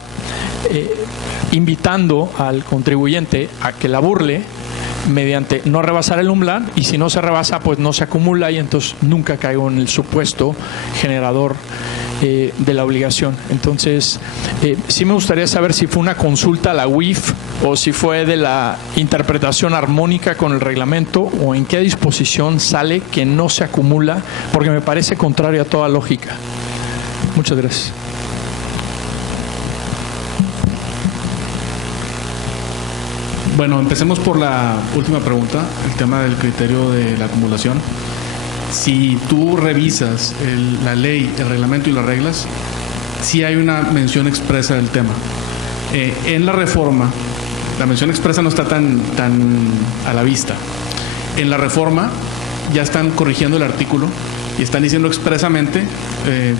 invitando al contribuyente a que la burle mediante no rebasar el umbral, y si no se rebasa, pues no se acumula, y entonces nunca caigo en el supuesto generador de la obligación. Entonces, sí me gustaría saber si fue una consulta a la UIF o si fue de la interpretación armónica con el reglamento, o en qué disposición sale que no se acumula, porque me parece contrario a toda lógica. Muchas gracias. Bueno, empecemos por la última pregunta, el tema del criterio de la acumulación. Si tú revisas la ley, el reglamento y las reglas, sí hay una mención expresa del tema. En la reforma, la mención expresa no está tan a la vista. En la reforma ya están corrigiendo el artículo y están diciendo expresamente,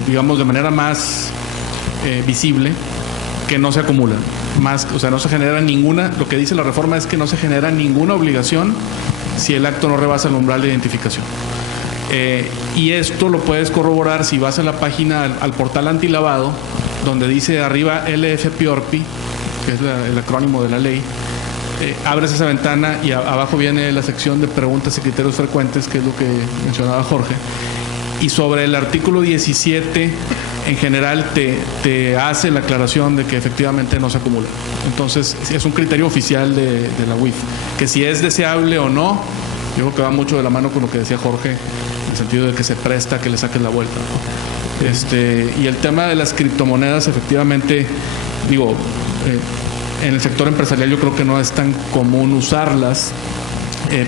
digamos de manera más visible, que no se acumula. O sea, no se genera ninguna, lo que dice la reforma es que no se genera ninguna obligación si el acto no rebasa el umbral de identificación. Y esto lo puedes corroborar si vas a la página, al portal antilavado, donde dice arriba LFPORPI, que es el acrónimo de la ley. Abres esa ventana y abajo viene la sección de preguntas y criterios frecuentes, que es lo que mencionaba Jorge. Y sobre el artículo 17, en general te hace la aclaración de que efectivamente no se acumula. Entonces, es un criterio oficial de la UIF, que si es deseable o no, yo creo que va mucho de la mano con lo que decía Jorge, en el sentido de que se presta a que le saques la vuelta, ¿no? Y el tema de las criptomonedas, efectivamente, digo, en el sector empresarial yo creo que no es tan común usarlas,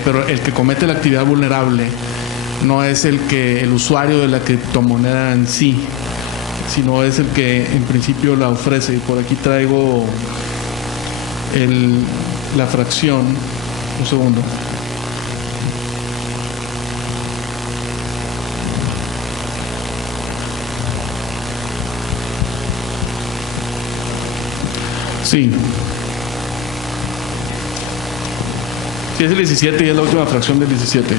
pero el que comete la actividad vulnerable no es el usuario de la criptomoneda en sí, sino es el que en principio la ofrece. Y por aquí traigo la fracción, un segundo. Sí. Sí, es el 17 y es la última fracción del 17.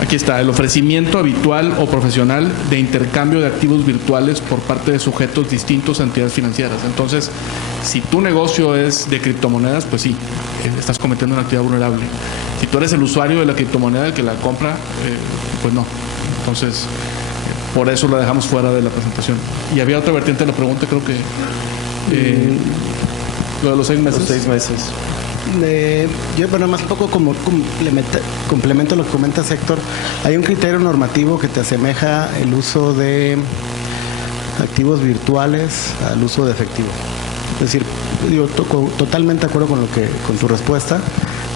Aquí está, el ofrecimiento habitual o profesional de intercambio de activos virtuales por parte de sujetos distintos a entidades financieras. Entonces, si tu negocio es de criptomonedas, pues sí, estás cometiendo una actividad vulnerable. Si tú eres el usuario de la criptomoneda, el que la compra, pues no. Entonces, por eso la dejamos fuera de la presentación. Y había otra vertiente de la pregunta, creo que lo de los 6 meses. Los 6 meses. Yo, bueno, más un poco como complemento lo que comenta Héctor. Hay un criterio normativo que te asemeja el uso de activos virtuales al uso de efectivo. Es decir, digo, totalmente de acuerdo con tu respuesta,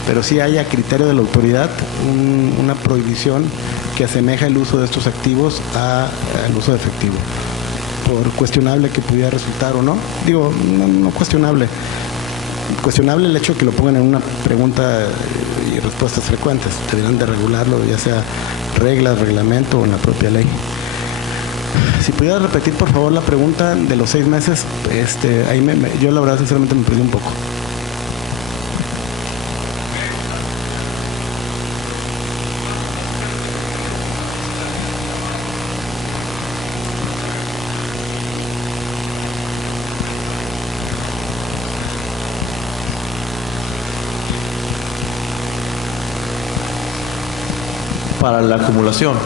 pero sí hay a criterio de la autoridad una prohibición que asemeja el uso de estos activos al uso de efectivo. Por cuestionable que pudiera resultar o no. Digo, no cuestionable. Cuestionable el hecho de que lo pongan en una pregunta y respuestas frecuentes. Deberían de regularlo, ya sea reglas, reglamento o en la propia ley. Si pudiera repetir, por favor, la pregunta de los 6 meses, ahí yo la verdad sinceramente me perdí un poco. Para la acumulación.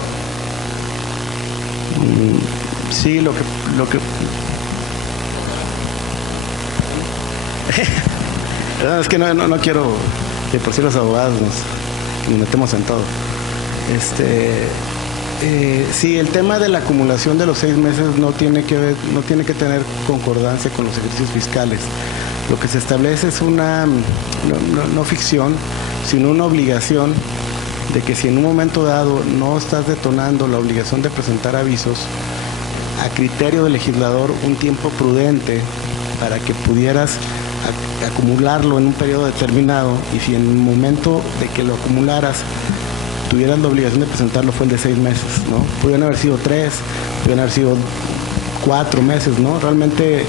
Sí, lo que es que no quiero que por si los abogados nos metemos en todo. Sí, el tema de la acumulación de los 6 meses no tiene que tener concordancia con los ejercicios fiscales. Lo que se establece es una no ficción, sino una obligación de que si en un momento dado no estás detonando la obligación de presentar avisos, a criterio del legislador, un tiempo prudente para que pudieras acumularlo en un periodo determinado, y si en el momento de que lo acumularas tuvieras la obligación de presentarlo, fue el de 6 meses, ¿no? Pudieran haber sido 3, pudieran haber sido 4 meses, ¿no? Realmente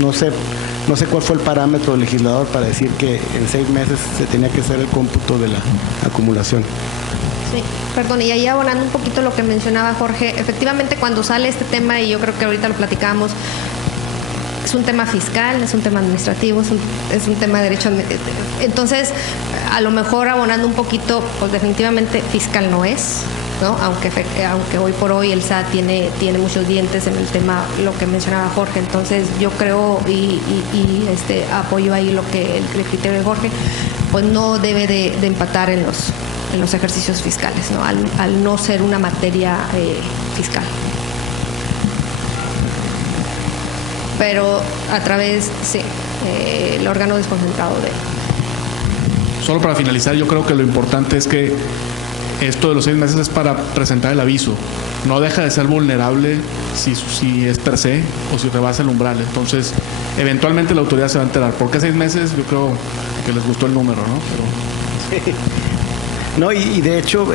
no sé cuál fue el parámetro del legislador para decir que en 6 meses se tenía que hacer el cómputo de la acumulación. Sí, perdón, y ahí abonando un poquito lo que mencionaba Jorge, efectivamente cuando sale este tema, y yo creo que ahorita lo platicamos, es un tema fiscal, es un tema administrativo, es un tema de derecho. Entonces, a lo mejor abonando un poquito, pues definitivamente fiscal no es, ¿no? Aunque hoy por hoy el SAT tiene muchos dientes en el tema, lo que mencionaba Jorge. Entonces yo creo y apoyo ahí lo que el criterio de Jorge, pues no debe de empatar en los ejercicios fiscales, ¿no? Al no ser una materia fiscal. Pero a través, sí, el órgano desconcentrado de... Solo para finalizar, yo creo que lo importante es que esto de los 6 meses es para presentar el aviso. No deja de ser vulnerable si es per se o si rebasa el umbral. Entonces, eventualmente la autoridad se va a enterar. ¿Por qué 6 meses? Yo creo que les gustó el número, ¿no? Pero... Sí. No, y de hecho,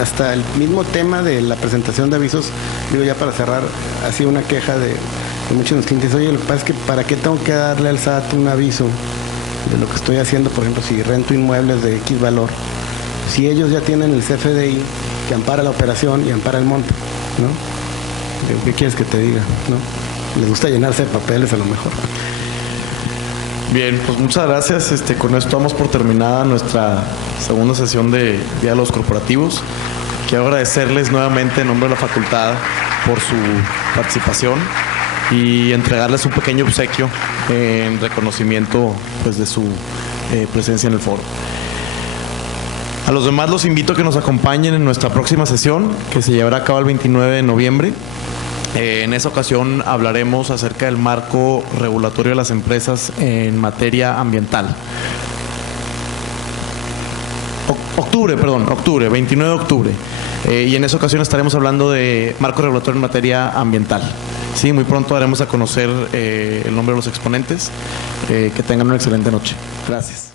hasta el mismo tema de la presentación de avisos, digo ya para cerrar, ha sido una queja de muchos de los clientes. Oye, lo que pasa es que ¿para qué tengo que darle al SAT un aviso de lo que estoy haciendo? Por ejemplo, si rento inmuebles de X valor, si ellos ya tienen el CFDI que ampara la operación y ampara el monto, ¿no? ¿Qué quieres que te diga, no? Les gusta llenarse de papeles a lo mejor. Bien, pues muchas gracias. Con esto damos por terminada nuestra segunda sesión de diálogos corporativos. Quiero agradecerles nuevamente en nombre de la facultad por su participación y entregarles un pequeño obsequio en reconocimiento, pues, de su presencia en el foro. A los demás los invito a que nos acompañen en nuestra próxima sesión, que se llevará a cabo el 29 de noviembre. En esa ocasión hablaremos acerca del marco regulatorio de las empresas en materia ambiental. Octubre, 29 de octubre. Y en esa ocasión estaremos hablando de marco regulatorio en materia ambiental. Sí, muy pronto daremos a conocer el nombre de los exponentes. Que tengan una excelente noche. Gracias.